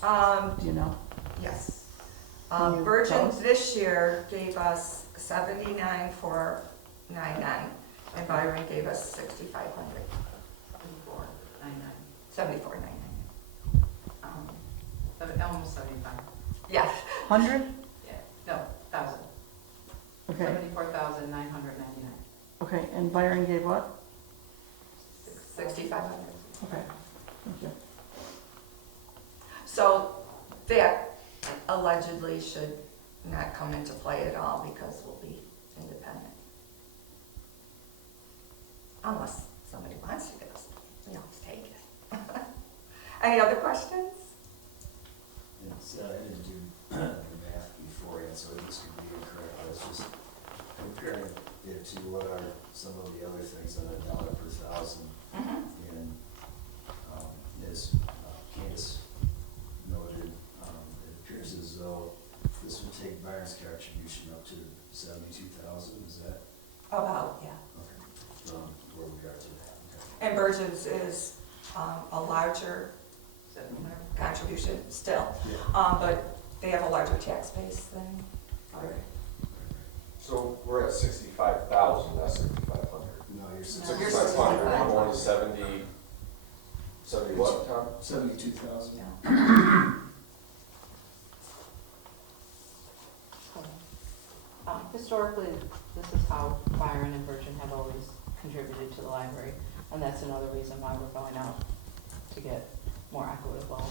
Do you know? Yes. Can you tell Bergen us? this year gave us 79,499, and Byron gave us 6,500. 74,999. Almost 75. Yes. 100? No, 1,000. Okay, 74,999. okay, and Byron gave what? 6,500. Okay, thank you. So that allegedly should not come into play at all because we'll be independent. Unless somebody wants to give us, we always take it. Any other questions? I didn't do the math beforehand, so this could be incorrect. I was just comparing it to what are some of the other things on $1 per thousand. And as Candace noted, it appears as though this would take Byron's contribution up to 72,000. Is that About, yeah. okay? From where we are today. Okay. And Bergen's is a larger contribution still, but they have a larger tax base than ours. So we're at 65,000, not 6,500. No, you're 6,500, we're going to 70 what, Tom? 72,000. Historically, this is how Byron and Bergen have always contributed to the library, and that's another reason why we're going out to get more equitable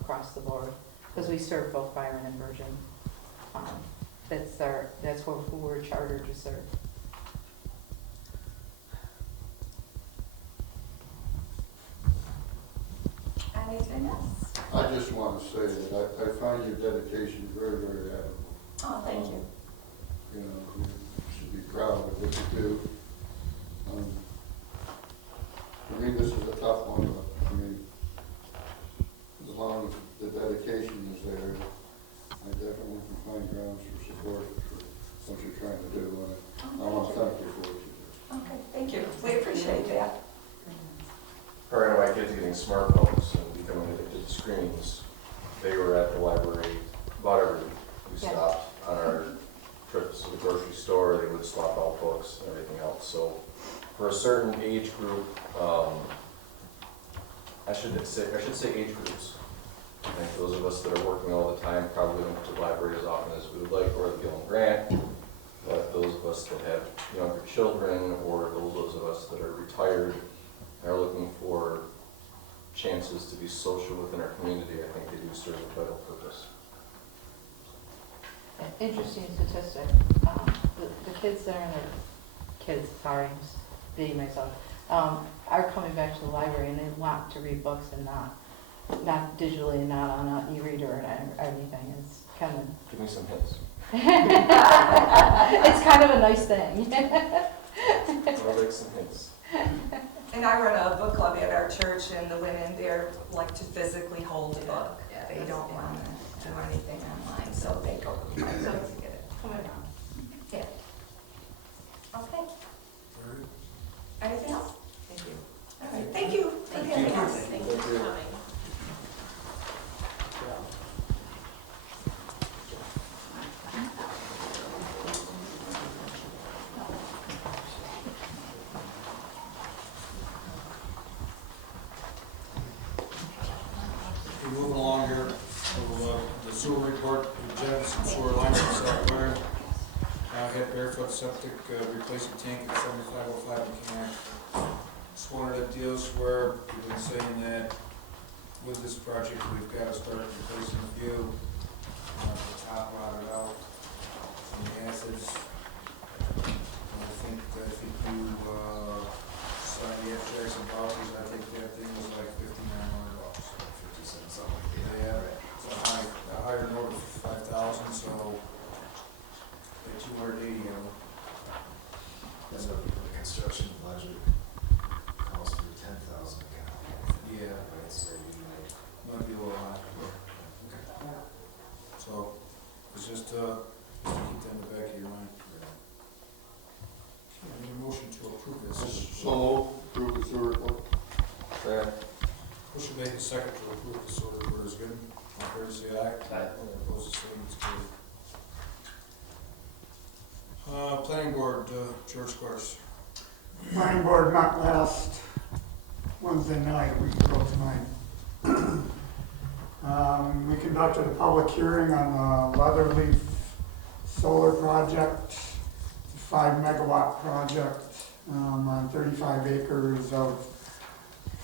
across the board, because we serve both Byron and Bergen. That's who we're chartered to serve. Anything else? I just want to say that I find your dedication very, very admirable. Oh, thank you. You know, you should be proud of what you do. For me, this is a tough one, but I mean, as long as the dedication is there, I definitely can find grounds for support for what you're trying to do. And I want to thank you for what you do. Okay, thank you. We appreciate that. Prior to my kids getting smartphones and becoming addicted to screens, they were at the library about every week. We stopped on our trips to the grocery store, they would swap out books and everything else. So for a certain age group, I should say age groups. I think those of us that are working all the time probably don't go to the library as often as we would like, or the Gillen Grant. But those of us that have younger children, or those of us that are retired, and are looking for chances to be social within our community, I think they do serve a vital purpose. An interesting statistic, the kids there and their kids, sorry, I'm just dating myself, are coming back to the library and they want to read books and not digitally, not on an e-reader or anything. It's kind of... Give me some hints. It's kind of a nice thing. I'll make some hints. And I run a book club at our church, and the women there like to physically hold a book. They don't want to do anything online, so they go to the library to get it. Come around. Yeah. Okay. Anything else? Thank you. All right, thank you for having us. Thank you for coming. We're moving along here, so, the sewer report, Genesee sewer line from South Byron. Head barefoot septic, replacement tank at 7505 Mechanic. Just one of the deals where we've been saying that with this project, we've got to start replacing a few, the top rotted out, some acids. I think you, signed the abstracts and policies, I think that thing was like $5,900. 50 cents, something like that. Yeah, it's a higher note of 5,000, so like 280 of them. That's what the construction budget calls for 10,000 a gallon. Yeah. Right, so you Might be a little high. okay. So, it's just to keep that in the back of your mind. Okay, I need a motion to approve this. So, approve the sewer report. Second. Motion made and second to approve the sewer report is given. All fair to say aye. Aye. Opposed, the same, it's carried. Planning board, George Squires. Planning board met last Wednesday night, a week ago tonight. We conducted a public hearing on the Leatherleaf Solar Project, a 5-megawatt project on 35 acres of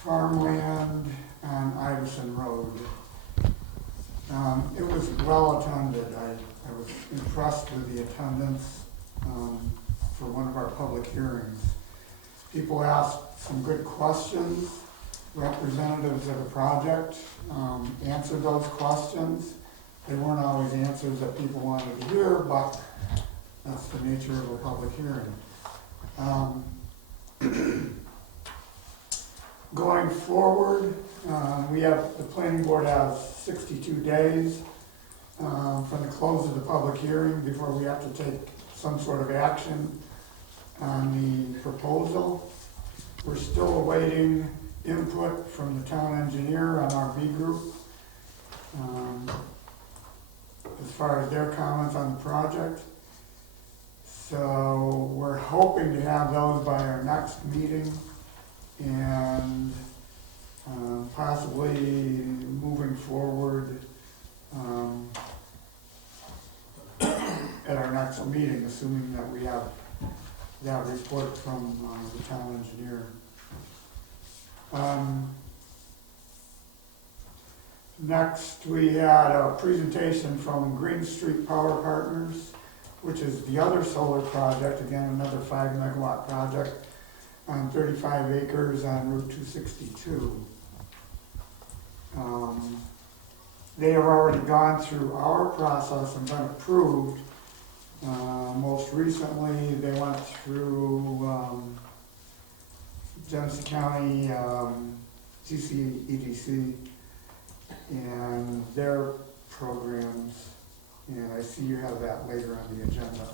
farmland on Iverson Road. It was well attended. I was impressed with the attendance for one of our public hearings. People asked some good questions. Representatives of the project answered those questions. They weren't always answers that people wanted to hear, but that's the nature of a public hearing. Going forward, the planning board has 62 days from the close of the public hearing before we have to take some sort of action on the proposal. We're still awaiting input from the town engineer on our B group as far as their comments on the project. So we're hoping to have those by our next meeting and possibly moving forward at our next meeting, assuming that we have that report from the town engineer. Next, we had a presentation from Green Street Power Partners, which is the other solar project, again, another 5-megawatt project on 35 acres on Route 262. They have already gone through our process and been approved. Most recently, they went through Genesee County CCEDC and their programs, and I see you have that later on the agenda.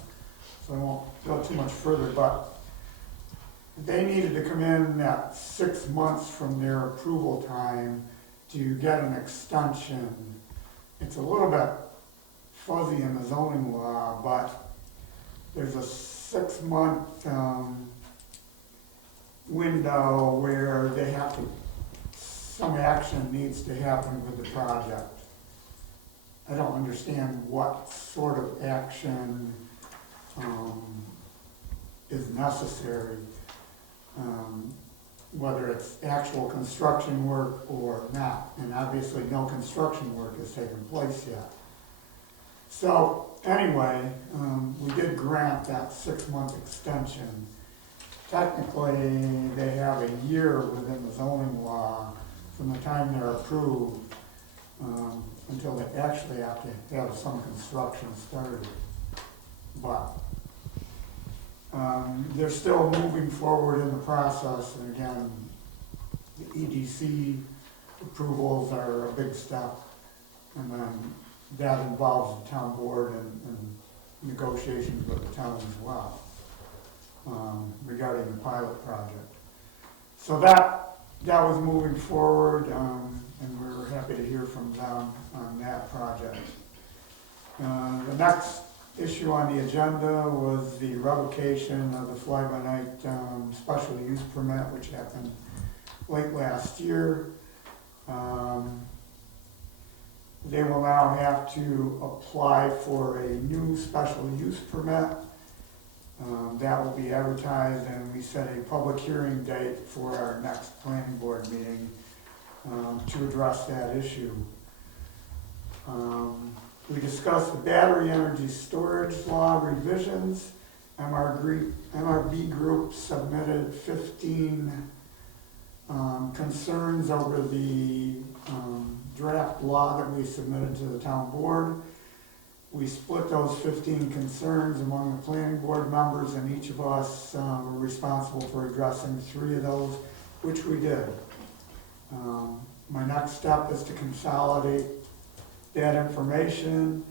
So I won't go too much further, but they needed to come in at 6 months from their approval time to get an extension. It's a little bit fuzzy in the zoning law, but there's a 6-month window where they have to, some action needs to happen with the project. I don't understand what sort of action is necessary, whether it's actual construction work or not. And obviously no construction work has taken place yet. So anyway, we did grant that 6-month extension. Technically, they have a year within the zoning law from the time they're approved until they actually have to have some construction started. But they're still moving forward in the process, and again, the EDC approvals are a big step, and then that involves the town board and negotiations with the town as well regarding the pilot project. So that was moving forward, and we were happy to hear from them on that project. The next issue on the agenda was the revocation of the fly-by-night special use permit, which happened late last year. They will now have to apply for a new special use permit. That will be advertised, and we set a public hearing date for our next planning board meeting to address that issue. We discussed the battery energy storage law revisions. MRB Group submitted 15 concerns over the draft law that we submitted to the town board. We split those 15 concerns among the planning board members, and each of us were responsible for addressing 3 of those, which we did. My next step is to consolidate that information,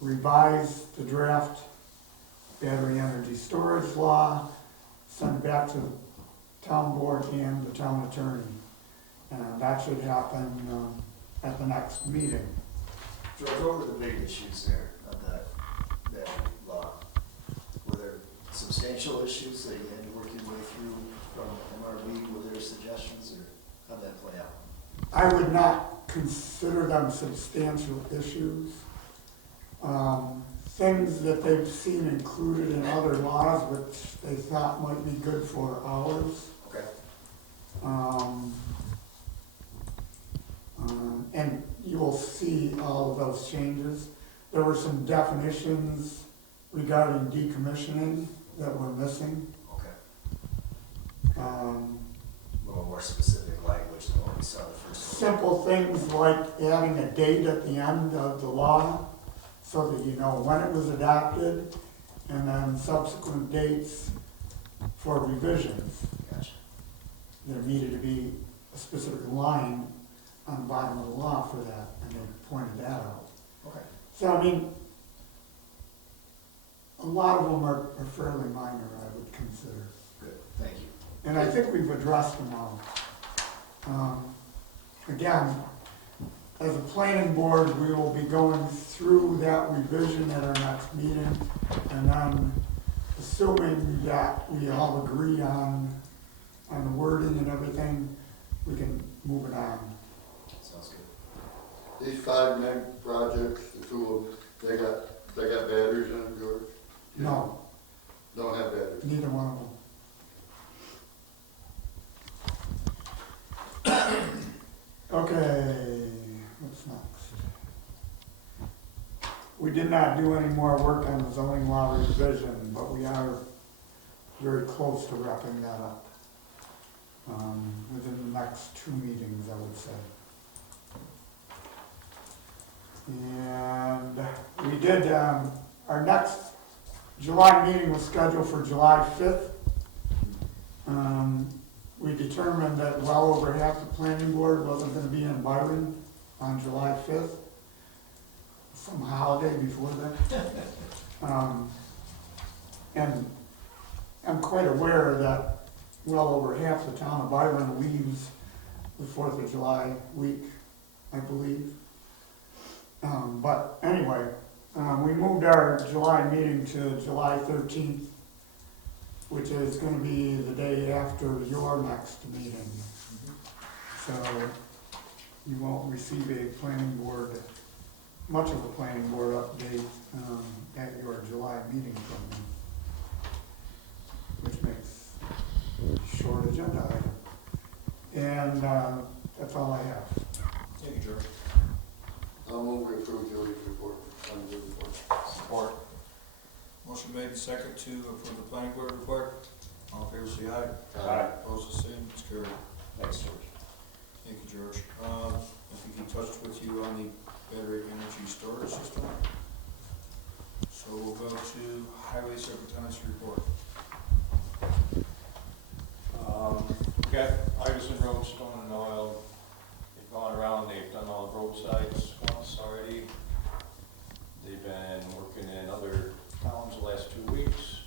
revise the draft battery energy storage law, send it back to the town board and the town attorney. And that should happen at the next meeting. George, what were the big issues there on that law? Were there substantial issues that you had to work your way through from MRB? Were there suggestions, or how'd that play out? I would not consider them substantial issues. Things that they've seen included in other laws which they thought might be good for ours. Okay. And you will see all of those changes. There were some definitions regarding decommissioning that were missing. Okay. A little more specific language than what we saw the first one. Simple things like adding a date at the end of the law so that you know when it was adopted, and then subsequent dates for revisions. Gotcha. There needed to be a specific line on the bottom of the law for that, and they pointed that out. Okay. So, I mean, a lot of them are fairly minor, I would consider. Good, thank you. And I think we've addressed them all. Again, as a planning board, we will be going through that revision at our next meeting, and then assuming that we all agree on the wording and everything, we can move it on. Sounds good. These 5 meg projects, the 2 of them, they got batteries in them, George? No, Don't have batteries. neither one of them. Okay, what's next? We did not do any more work on the zoning law revision, but we are very close to wrapping that up. Within the next 2 meetings, I would say. And we did, our next July meeting was scheduled for July 5th. We determined that well over half the planning board wasn't going to be in Byron on July 5th. Some holiday before that. And I'm quite aware that well over half the town of Byron leaves the 4th of July week, I believe. But anyway, we moved our July meeting to July 13th, which is going to be the day after your next meeting. So you won't receive a planning board, much of a planning board update at your July meeting from me, which makes a short agenda item. And that's all I have. Thank you, George. I'll move we approve Julie's report, under the report. Support. Motion made and second to approve the planning board report. All in favor, say aye. Aye. Opposed, the same. It's carried. Thanks, George. Thank you, George. I think he touched with you on the battery energy storage system. So we'll go to highway superintendent's report. Okay, Iverson Road, Stone and Oil, they've gone around, they've done all the roadsides once already. They've been working in other towns the last 2 weeks.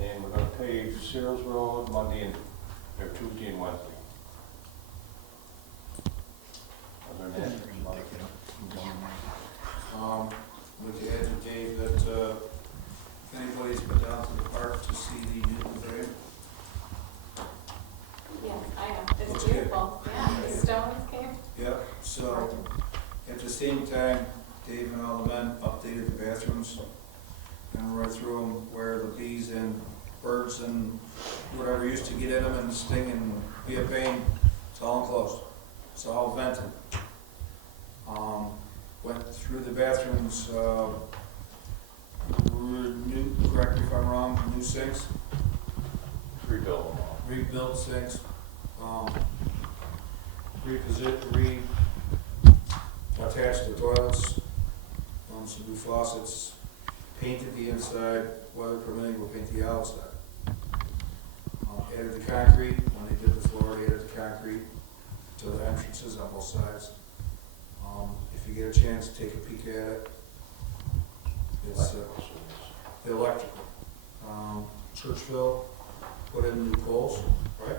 And we're gonna pave Cyril's Road Monday or Tuesday and Wednesday. Other than that, there's a lot of Would you add to Dave that if anybody's been down to the park to see the new pavilion? Yes, I am. It's Looks beautiful. Yeah, the stones came. Yep, so at the same time, Dave and all the men updated the bathrooms and went through them where the bees and birds and whatever used to get in them and sting and be a pain. It's all enclosed, it's all vented. Went through the bathrooms, new, correct me if I'm wrong, new sinks, Rebuild them all. rebuilt sinks, attached the toilets, some new faucets, painted the inside, weather permitting, we'll paint the outside. Added the concrete, when they did the floor, they added the concrete to the entrances on both sides. If you get a chance, take a peek at it. It's, the electrical. Churchville put in new poles, right?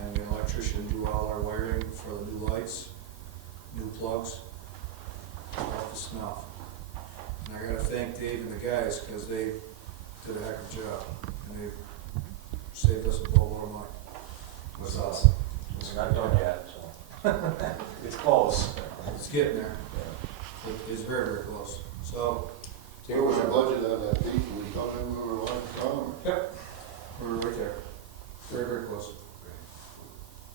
And the electrician do all our wiring for the new lights, new plugs, all the snuff. And I gotta thank Dave and the guys, because they did a heck of a job, and they saved us a boatload of money. That's awesome. It's not done yet, so. It's close. It's getting there. It's very, very close. So, What was the budget of that piece? We come in, we were one from? yep, we're right there. Very, very close.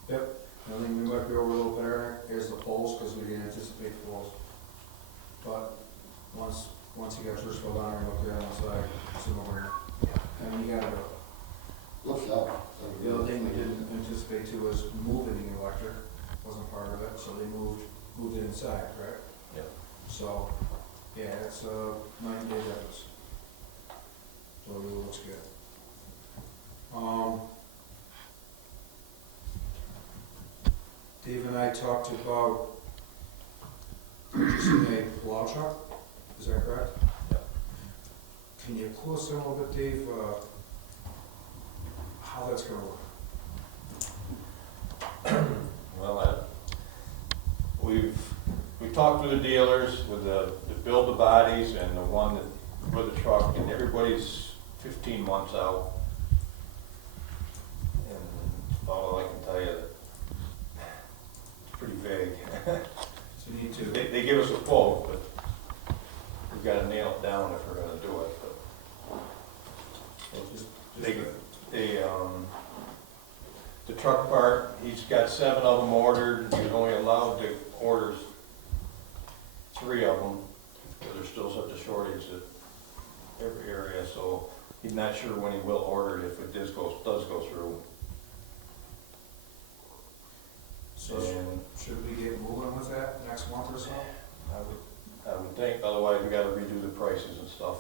Yep. I think we might be over a little better. Here's the poles, because we didn't anticipate the poles. But once you got Churchville down there and look around the side, it's in the winter. And you gotta go. Looks up. The other thing we didn't anticipate too was moving the electric, wasn't part of it, so they moved it inside, correct? Yep. So, yeah, it's 9 days efforts. So it really looks good. Dave and I talked about purchasing a plow truck, is that correct? Yep. Can you clue us in a little bit, Dave, how that's gonna work? Well, we've talked to the dealers with the build the bodies and the one that, for the truck, and everybody's 15 months out. And all I can tell you, it's pretty vague. So you need to. They give us a quote, but we've got to nail it down if we're gonna do it, but the truck part, he's got 7 of them ordered. He was only allowed to order 3 of them, because there's still such a shortage at every area, so he's not sure when he will order it if it does go through. So And should we get moving with that next month or so? I would think, otherwise we gotta redo the prices and stuff.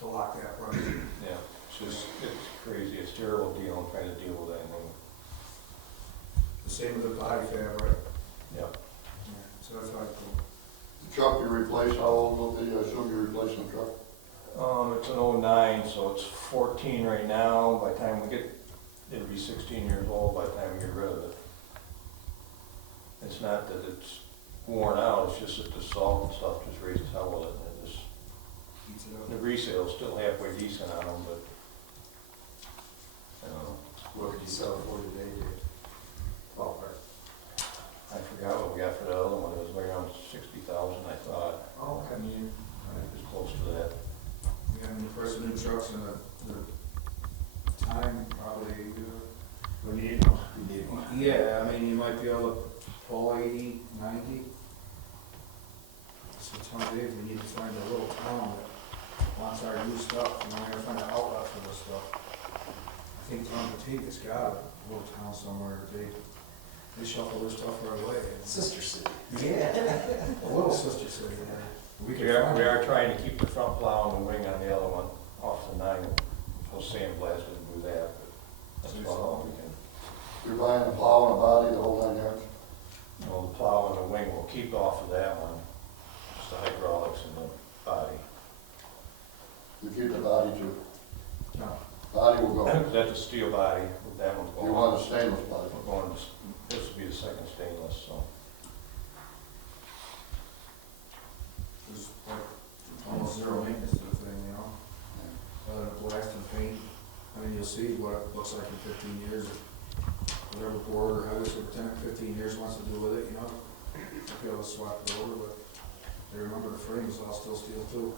To lock that price? Yeah, it's crazy, it's a terrible deal, I'm trying to deal with anything. The same with the body fab, right? Yep. Yeah, so that's how I feel. The truck you replace, how old will it be? I assume you're replacing the truck? It's an 09, so it's 14 right now. By the time we get, it'll be 16 years old by the time we get rid of it. It's not that it's worn out, it's just that the salt and stuff just raises hell with it. And it just, Eats it up. the resale's still halfway decent on them, but, I don't know. What could you sell it for today, Dave? Ballpark. I forgot what we got for the other one, it was around 60,000, I thought. Oh, okay. It was close to that. Yeah, I mean, the price of new trucks and the time probably, We need one. We need one. yeah, I mean, you might be able to pull 80, 90. So tell Dave, we need to find a little town that wants our new stuff, and we're gonna find an outlet for this stuff. I think Tom Petit's got a little town somewhere, they shuffle their stuff right away. Sister city. Yeah. A little sister city, yeah. We can are, find we it. are trying to keep the front plow and the wing on the other one off the 9. We'll sandblast it and do that, but that's about all we can. You're buying a plow and a body, the whole 9 yards? You know, the plow and the wing will keep off of that one, just the hydraulics and the body. You keep the body too? No. Body will go. That's a steel body, with that one's going. You want a stainless body? We're going, this will be the second stainless, so. There's like almost zero maintenance to the thing, you know? Other than blast and paint. I mean, you'll see what it looks like in 15 years. Whatever board or highway superintendent 15 years wants to do with it, you know? They'll be able to swap it over, but they remember the frame is all still steel too.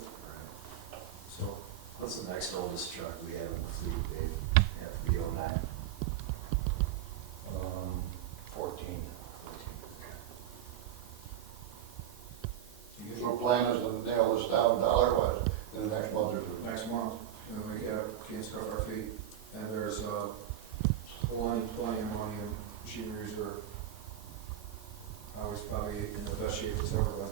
So. What's the next oldest truck we have in the fleet, Dave? Have to be 09. So plan is to nail this down dollar-wise in the next month or two. Next month, and we can't scuff our feet. And there's, plenty of money in machinery reserve. Always probably in the best shape it's ever been.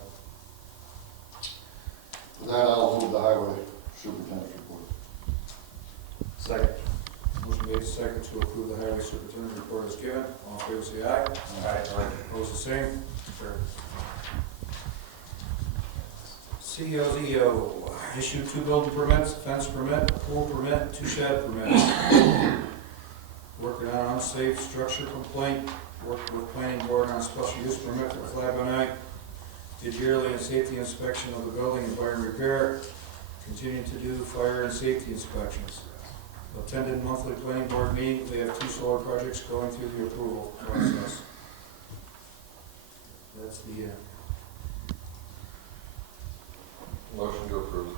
With that, I'll move the highway superintendent's report. Second. Motion made second to approve the highway superintendent report as given. All in favor, say aye. Aye. Opposed, the same. Carried. ZEO, issue 2 building permits, fence permit, pool permit, 2 shed permits. Working on unsafe structure complaint, worked with planning board on special use permit for fly-by-night. Did yearly and safety inspection of the building and fire and repair. Continuing to do fire and safety inspections. Attended monthly planning board meeting. We have 2 solar projects going through the approval process. That's the end. Motion to approve.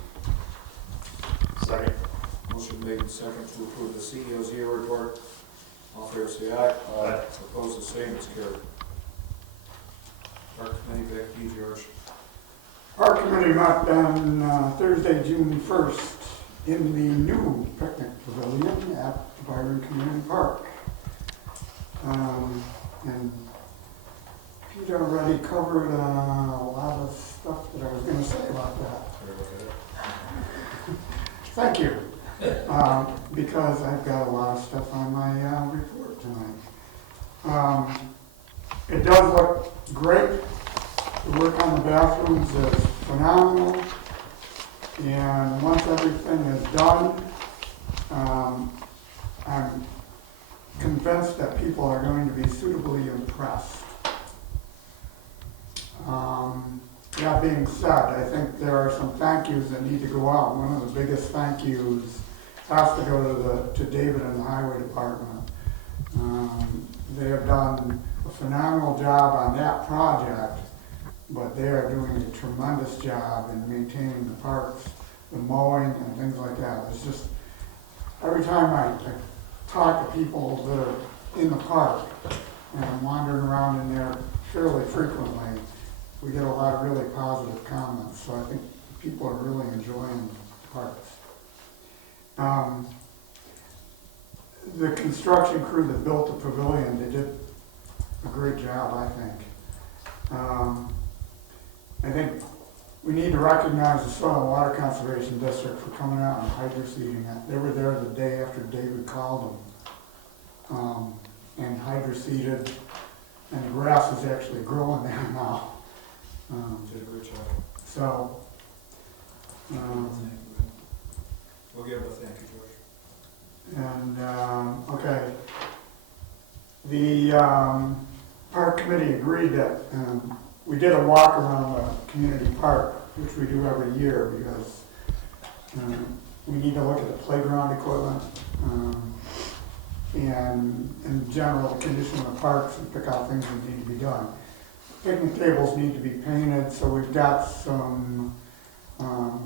Second. Motion made and second to approve the CEO ZEO report. All in favor, say aye. Aye. Opposed, the same, it's carried. Park committee, back to you, George. Park committee met on Thursday, June 1st in the new picnic pavilion at the Byron Community Park. And Pete already covered a lot of stuff that I was going to say about that. Thank you. Because I've got a lot of stuff on my report tonight. It does look great. The work on the bathrooms is phenomenal. And once everything is done, I'm convinced that people are going to be suitably impressed. That being said, I think there are some thank yous that need to go out. One of the biggest thank yous has to go to David and the Highway Department. They have done a phenomenal job on that project, but they are doing a tremendous job in maintaining the parks, the mowing and things like that. It's just, every time I talk to people that are in the park, and I'm wandering around in there fairly frequently, we get a lot of really positive comments. So I think people are really enjoying the parks. The construction crew that built the pavilion, they did a great job, I think. I think we need to recognize the Soil and Water Conservation District for coming out and hydroseeding it. They were there the day after David called them, and hydroseeded, and the grass is actually growing there now. Did a great job. So, We'll give it a thank you, George. and, okay. The park committee agreed that we did a walk around the community park, which we do every year because we need to look at the playground equipment and in general the condition of the parks and pick out things that need to be done. Picnic tables need to be painted, so we've got some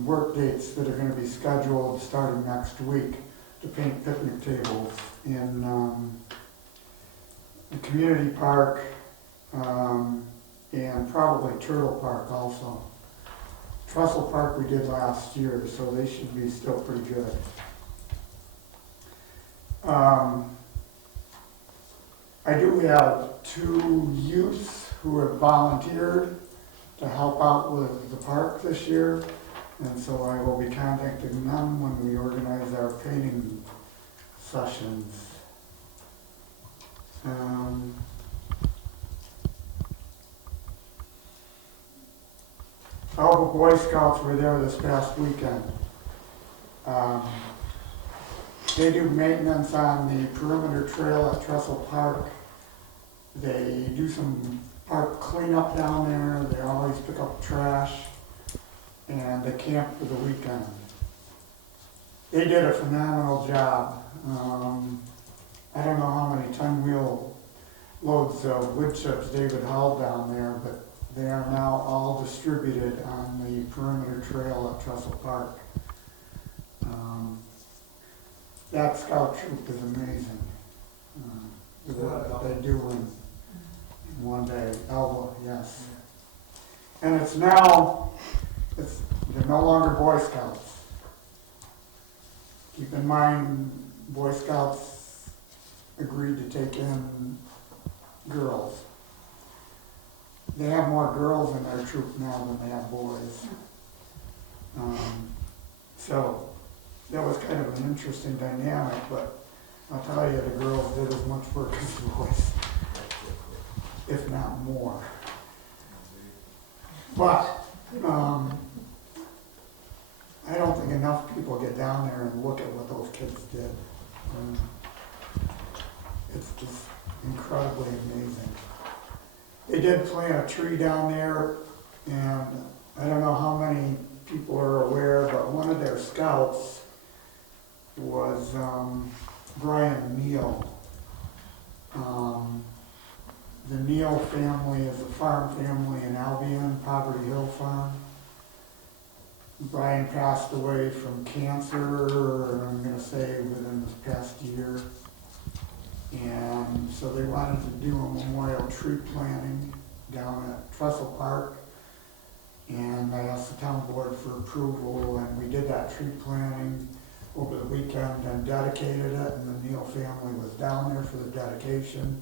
work dates that are going to be scheduled starting next week to paint picnic tables in the community park and probably Turtle Park also. Trestle Park we did last year, so they should be still pretty good. I do have 2 youths who have volunteered to help out with the park this year, and so I will be contacting them when we organize our painting sessions. All the Boy Scouts were there this past weekend. They do maintenance on the perimeter trail at Trestle Park. They do some park cleanup down there. They always pick up trash, and they camp for the weekend. They did a phenomenal job. I don't know how many 10-wheel loads of wood chips David hauled down there, but they are now all distributed on the perimeter trail at Trestle Park. That scout troop is amazing. The work that they do in one day. Elbow, yes. And it's now they're no longer Boy Scouts. Keep in mind, Boy Scouts agreed to take in girls. They have more girls in their troop now than they have boys. So that was kind of an interesting dynamic, but I'll tell you, the girls did as much work as the boys, if not more. But I don't think enough people get down there and look at what those kids did. It's just incredibly amazing. They did plant a tree down there, and I don't know how many people are aware, but one of their scouts was Brian Neal. The Neal family is a farm family in Albion, Poverty Hill Farm. Brian passed away from cancer, I'm gonna say within this past year. And so they wanted to do a memorial tree planting down at Trestle Park. And I asked the town board for approval, and we did that tree planting over the weekend and dedicated it, and the Neal family was down there for the dedication.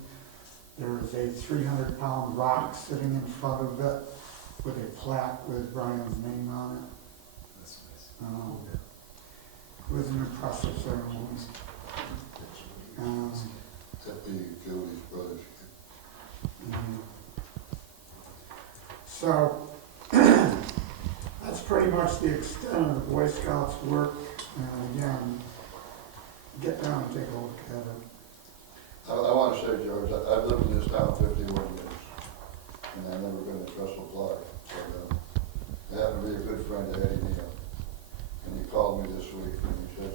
There was a 300-pound rock sitting in front of it with a plaque with Brian's name on it. That's nice. It was an impressive ceremony. Happy Jody's brother's kid. So that's pretty much the extent of the Boy Scouts work. And again, get down and take a look at it. I want to say, George, I've lived in this town 51 years, and I've never been to Trestle Park. But I happen to be a good friend of Eddie Neal, and he called me this week, and he said,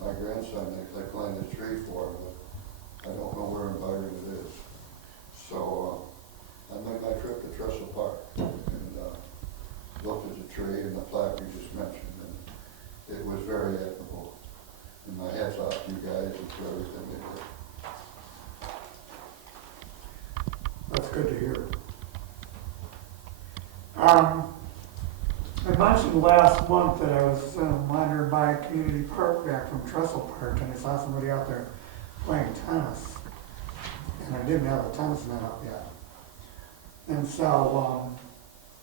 my grandson, they planted a tree for him, but I don't know where in Byron it is. So I made my trip to Trestle Park and looked at the tree and the plaque you just mentioned, and it was very admirable. And my hat's off to you guys and for everything they did. That's good to hear. I mentioned last month that I was wandering by a community park back from Trestle Park, and I saw somebody out there playing tennis. And I didn't have a tennis net up yet. And so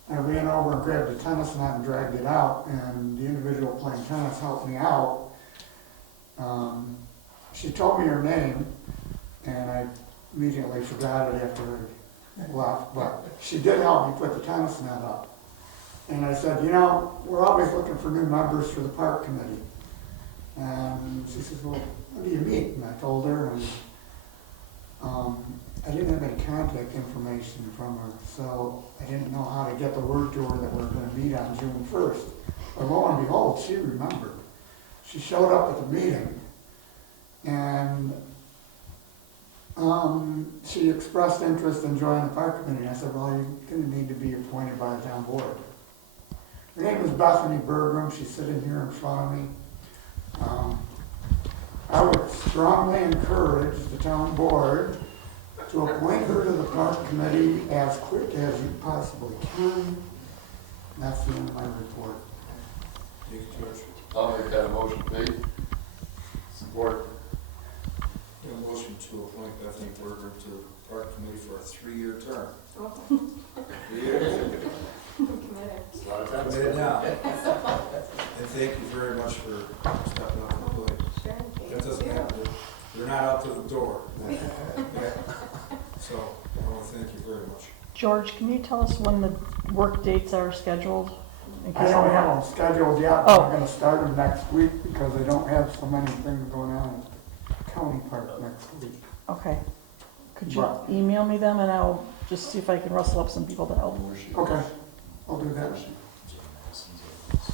I ran over and grabbed the tennis net and dragged it out, and the individual playing tennis helped me out. She told me her name, and I immediately forgot it after I left, but she did help me put the tennis net up. And I said, you know, we're always looking for new members for the park committee. And she says, well, what do you mean? And I told her, and I didn't have any contact information from her, so I didn't know how to get the word to her that we were going to meet on June 1st. But lo and behold, she remembered. She showed up at the meeting, and she expressed interest in joining the park committee. I said, well, you're going to need to be appointed by the town board. Her name is Bethany Berggren. She's sitting here in front of me. I would strongly encourage the town board to appoint her to the park committee as quick as you possibly can. That's the end of my report. Thank you, George. I'll make that a motion, please. Support. We have a motion to appoint Bethany Berggren to the Park Committee for a 3-year term. 3 years. Committed. It's a lot of time. Committed now. And thank you very much for stepping up to the plate. Sure. That doesn't happen. They're not out to the door. Okay? So I want to thank you very much. George, can you tell us when the work dates are scheduled? In I case don't I'm have not- them scheduled yet, but I'm going to start them next week because I don't have so many things going on at County Park next week. Okay. Could you Right. email me them and I'll just see if I can rustle up some people to help? Okay, I'll do that.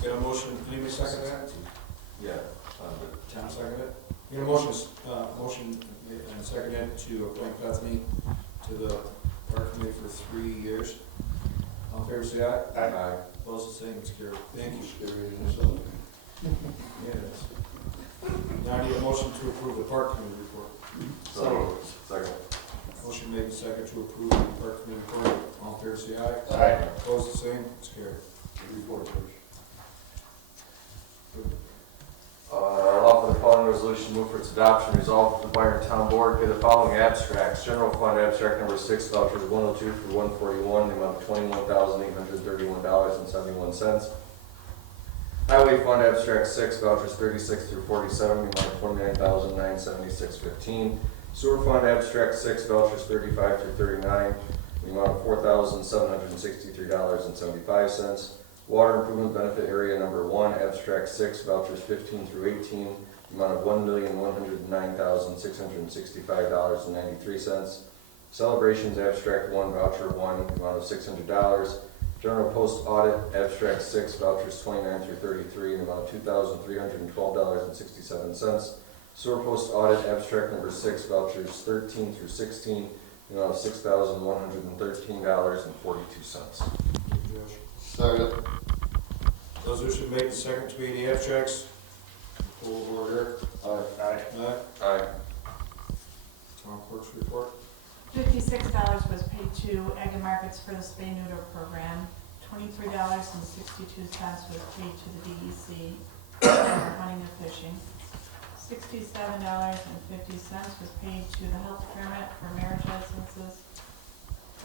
Get a motion, anybody second that? Yeah. Tom seconded it? Get a motion and seconded to appoint Bethany to the Park Committee for 3 years. All in favor, say aye. Aye. Opposed, the same, it's carried. Thank you. Scary in itself. Yes. Now I need a motion to approve the Park Committee report. Second. Motion made and seconded to approve the Park Committee report. All in favor, say aye. Aye. Opposed, the same, it's carried. report, George. I'll offer the following resolution, move for its adoption. Resolved, the Byron Town Board pay the following abstracts. General Fund Abstract Number 6, vouchers 102 through 141, the amount of $21,831.71. Highway Fund Abstract 6, vouchers 36 through 47, the amount of $29,976.15. Sewer Fund Abstract 6, vouchers 35 through 39, the amount of $4,763.75. Water Improvement Benefit Area Number 1, Abstract 6, vouchers 15 through 18, the amount of $1,109,665.93. Celebrations Abstract 1, Voucher 1, the amount of $600. General Post Audit Abstract 6, vouchers 29 through 33, the amount of $2,312.67. Sewer Post Audit Abstract Number 6, vouchers 13 through 16, the amount of $6,113.42. Second. Resolution made and second to pay the abstracts. Full board, Eric? Aye. Aye. Aye. Town clerk's report. $56 was paid to Ag and Markets for the spay neuter program. $23.62 was paid to the DEC for hunting and fishing. $67.50 was paid to the health department for marriage licenses.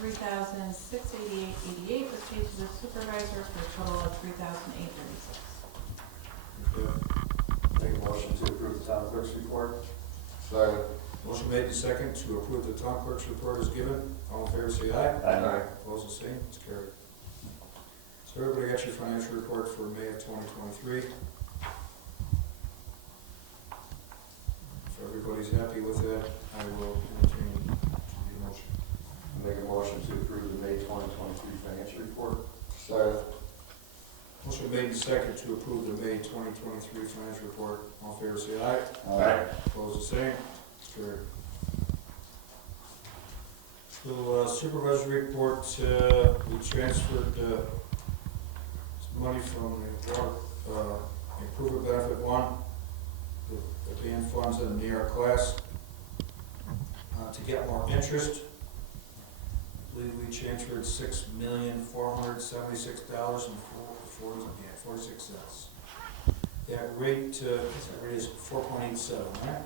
$3,688.88 was paid to the supervisor for a total of $3,836. Make a motion to approve the town clerk's report. Second. Motion made and second to approve the town clerk's report as given. All in favor, say aye. Aye. Opposed, the same. It's carried. So everybody got your financial report for May of 2023. If everybody's happy with that, I will entertain the motion. Make a motion to approve the May 2023 financial report. Second. Motion made and second to approve the May 2023 financial report. All in favor, say aye. Aye. Opposed, the same. It's carried. So supervisor report, we transferred some money from the water improvement benefit 1, the band funds in the AR class, to get more interest. I believe we transferred $6,476,46. That rate, is 4.87, right?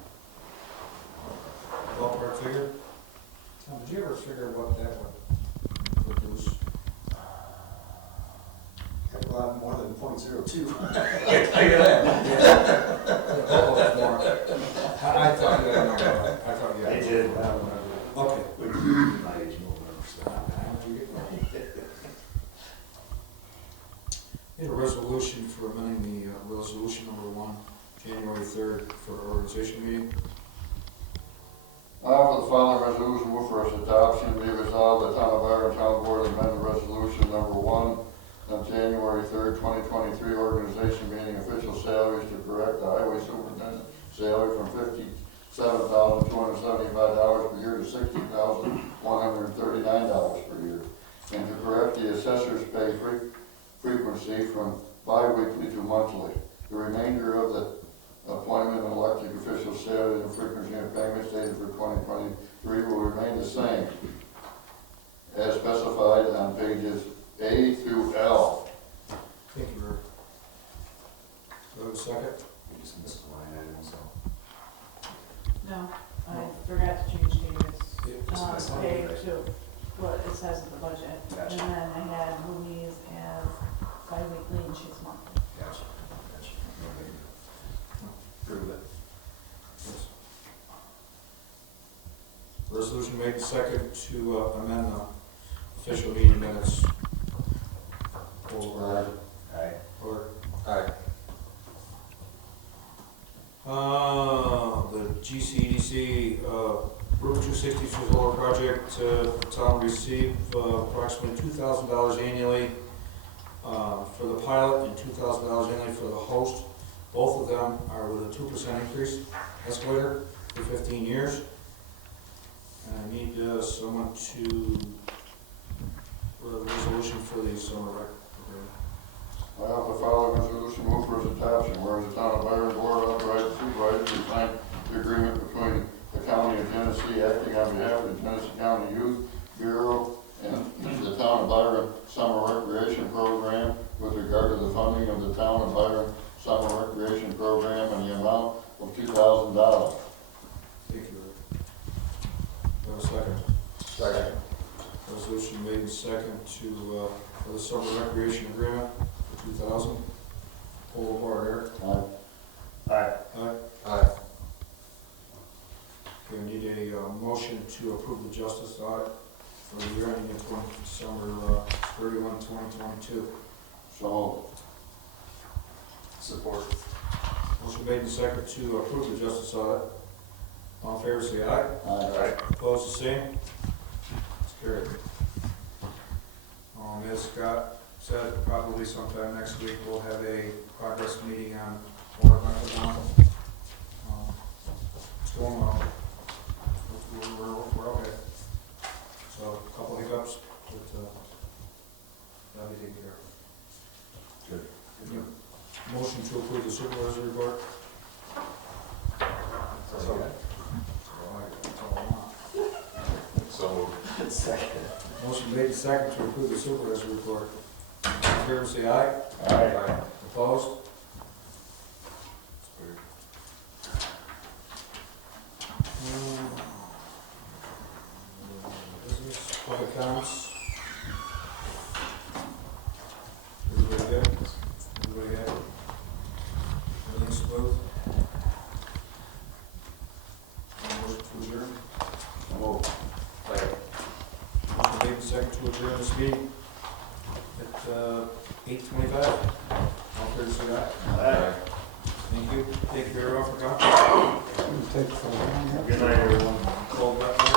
Ballpark figure? Tom, did you ever figure what that would produce? A lot more than .02. I tell you that. Almost more. I thought you had a number. I thought you had. I did, I don't remember. Okay. My age will remember stuff. Need a resolution for amending the resolution number 1, January 3rd, for our organization meeting. I offer the following resolution, move for its adoption. Be resolved, the town of Byron Town Board amend resolution number 1 on January 3rd, 2023 organization meeting official salaries to correct the highway superintendent salary from $57,275 per year to $60,139 per year, and to correct the assessor's pay frequency from bi-weekly to monthly. The remainder of the appointment and elected official salary and frequency of payments dated for 2023 will remain the same as specified on pages A through L. Thank you, Rick. Do I have a second? We just missed a line item, so. No, I forgot to change David's, It's pay to what it says in the budget. Gotcha. And then I had Louise as bi-weekly and she's monthly. Gotcha. Prove it. Yes. Resolution made and second to amend the official meeting minutes. Over. Aye. Or, Aye. the GCEDC, Route 260 Solar Project, the town received approximately $2,000 annually for the pilot and $2,000 annually for the host. Both of them are with a 2% increase escalator for 15 years. And I need someone to, for a resolution for the summer rec program. I offer the following resolution, move for its adoption. Whereas the town of Byron Board authorized the supervisor to sign the agreement between the county of Genesee acting on behalf of the Genesee County Youth Bureau and the town of Byron Summer Recreation Program with regard second to, for the summer recreation agreement for 2000. Poll of order, Eric. Aye. Aye. Aye. Okay, we need a motion to approve the justice audit for the year ending in December 31, 2022. So Support. Motion made and second to approve the justice audit. All in favor, say aye. Aye. Opposed, the same. It's carried. As Scott said, probably sometime next week, we'll have a progress meeting on water benefit bond. It's going well. We're okay. So, a couple hiccups, but, that'll be taken care of. Good. Yep. Motion to approve the supervisor report. So Second. Motion made and second to approve the supervisor report. All in favor, say aye. Aye. Opposed? Business, public comments. Everybody good? Everybody happy? Everything smooth? Motion to adjourn? Move. Motion made and second to adjourn this meeting at 8:25. All fair to say aye. Aye. Thank you. Thank you everyone for coming. Take so long. Good night, everyone. Cold weather.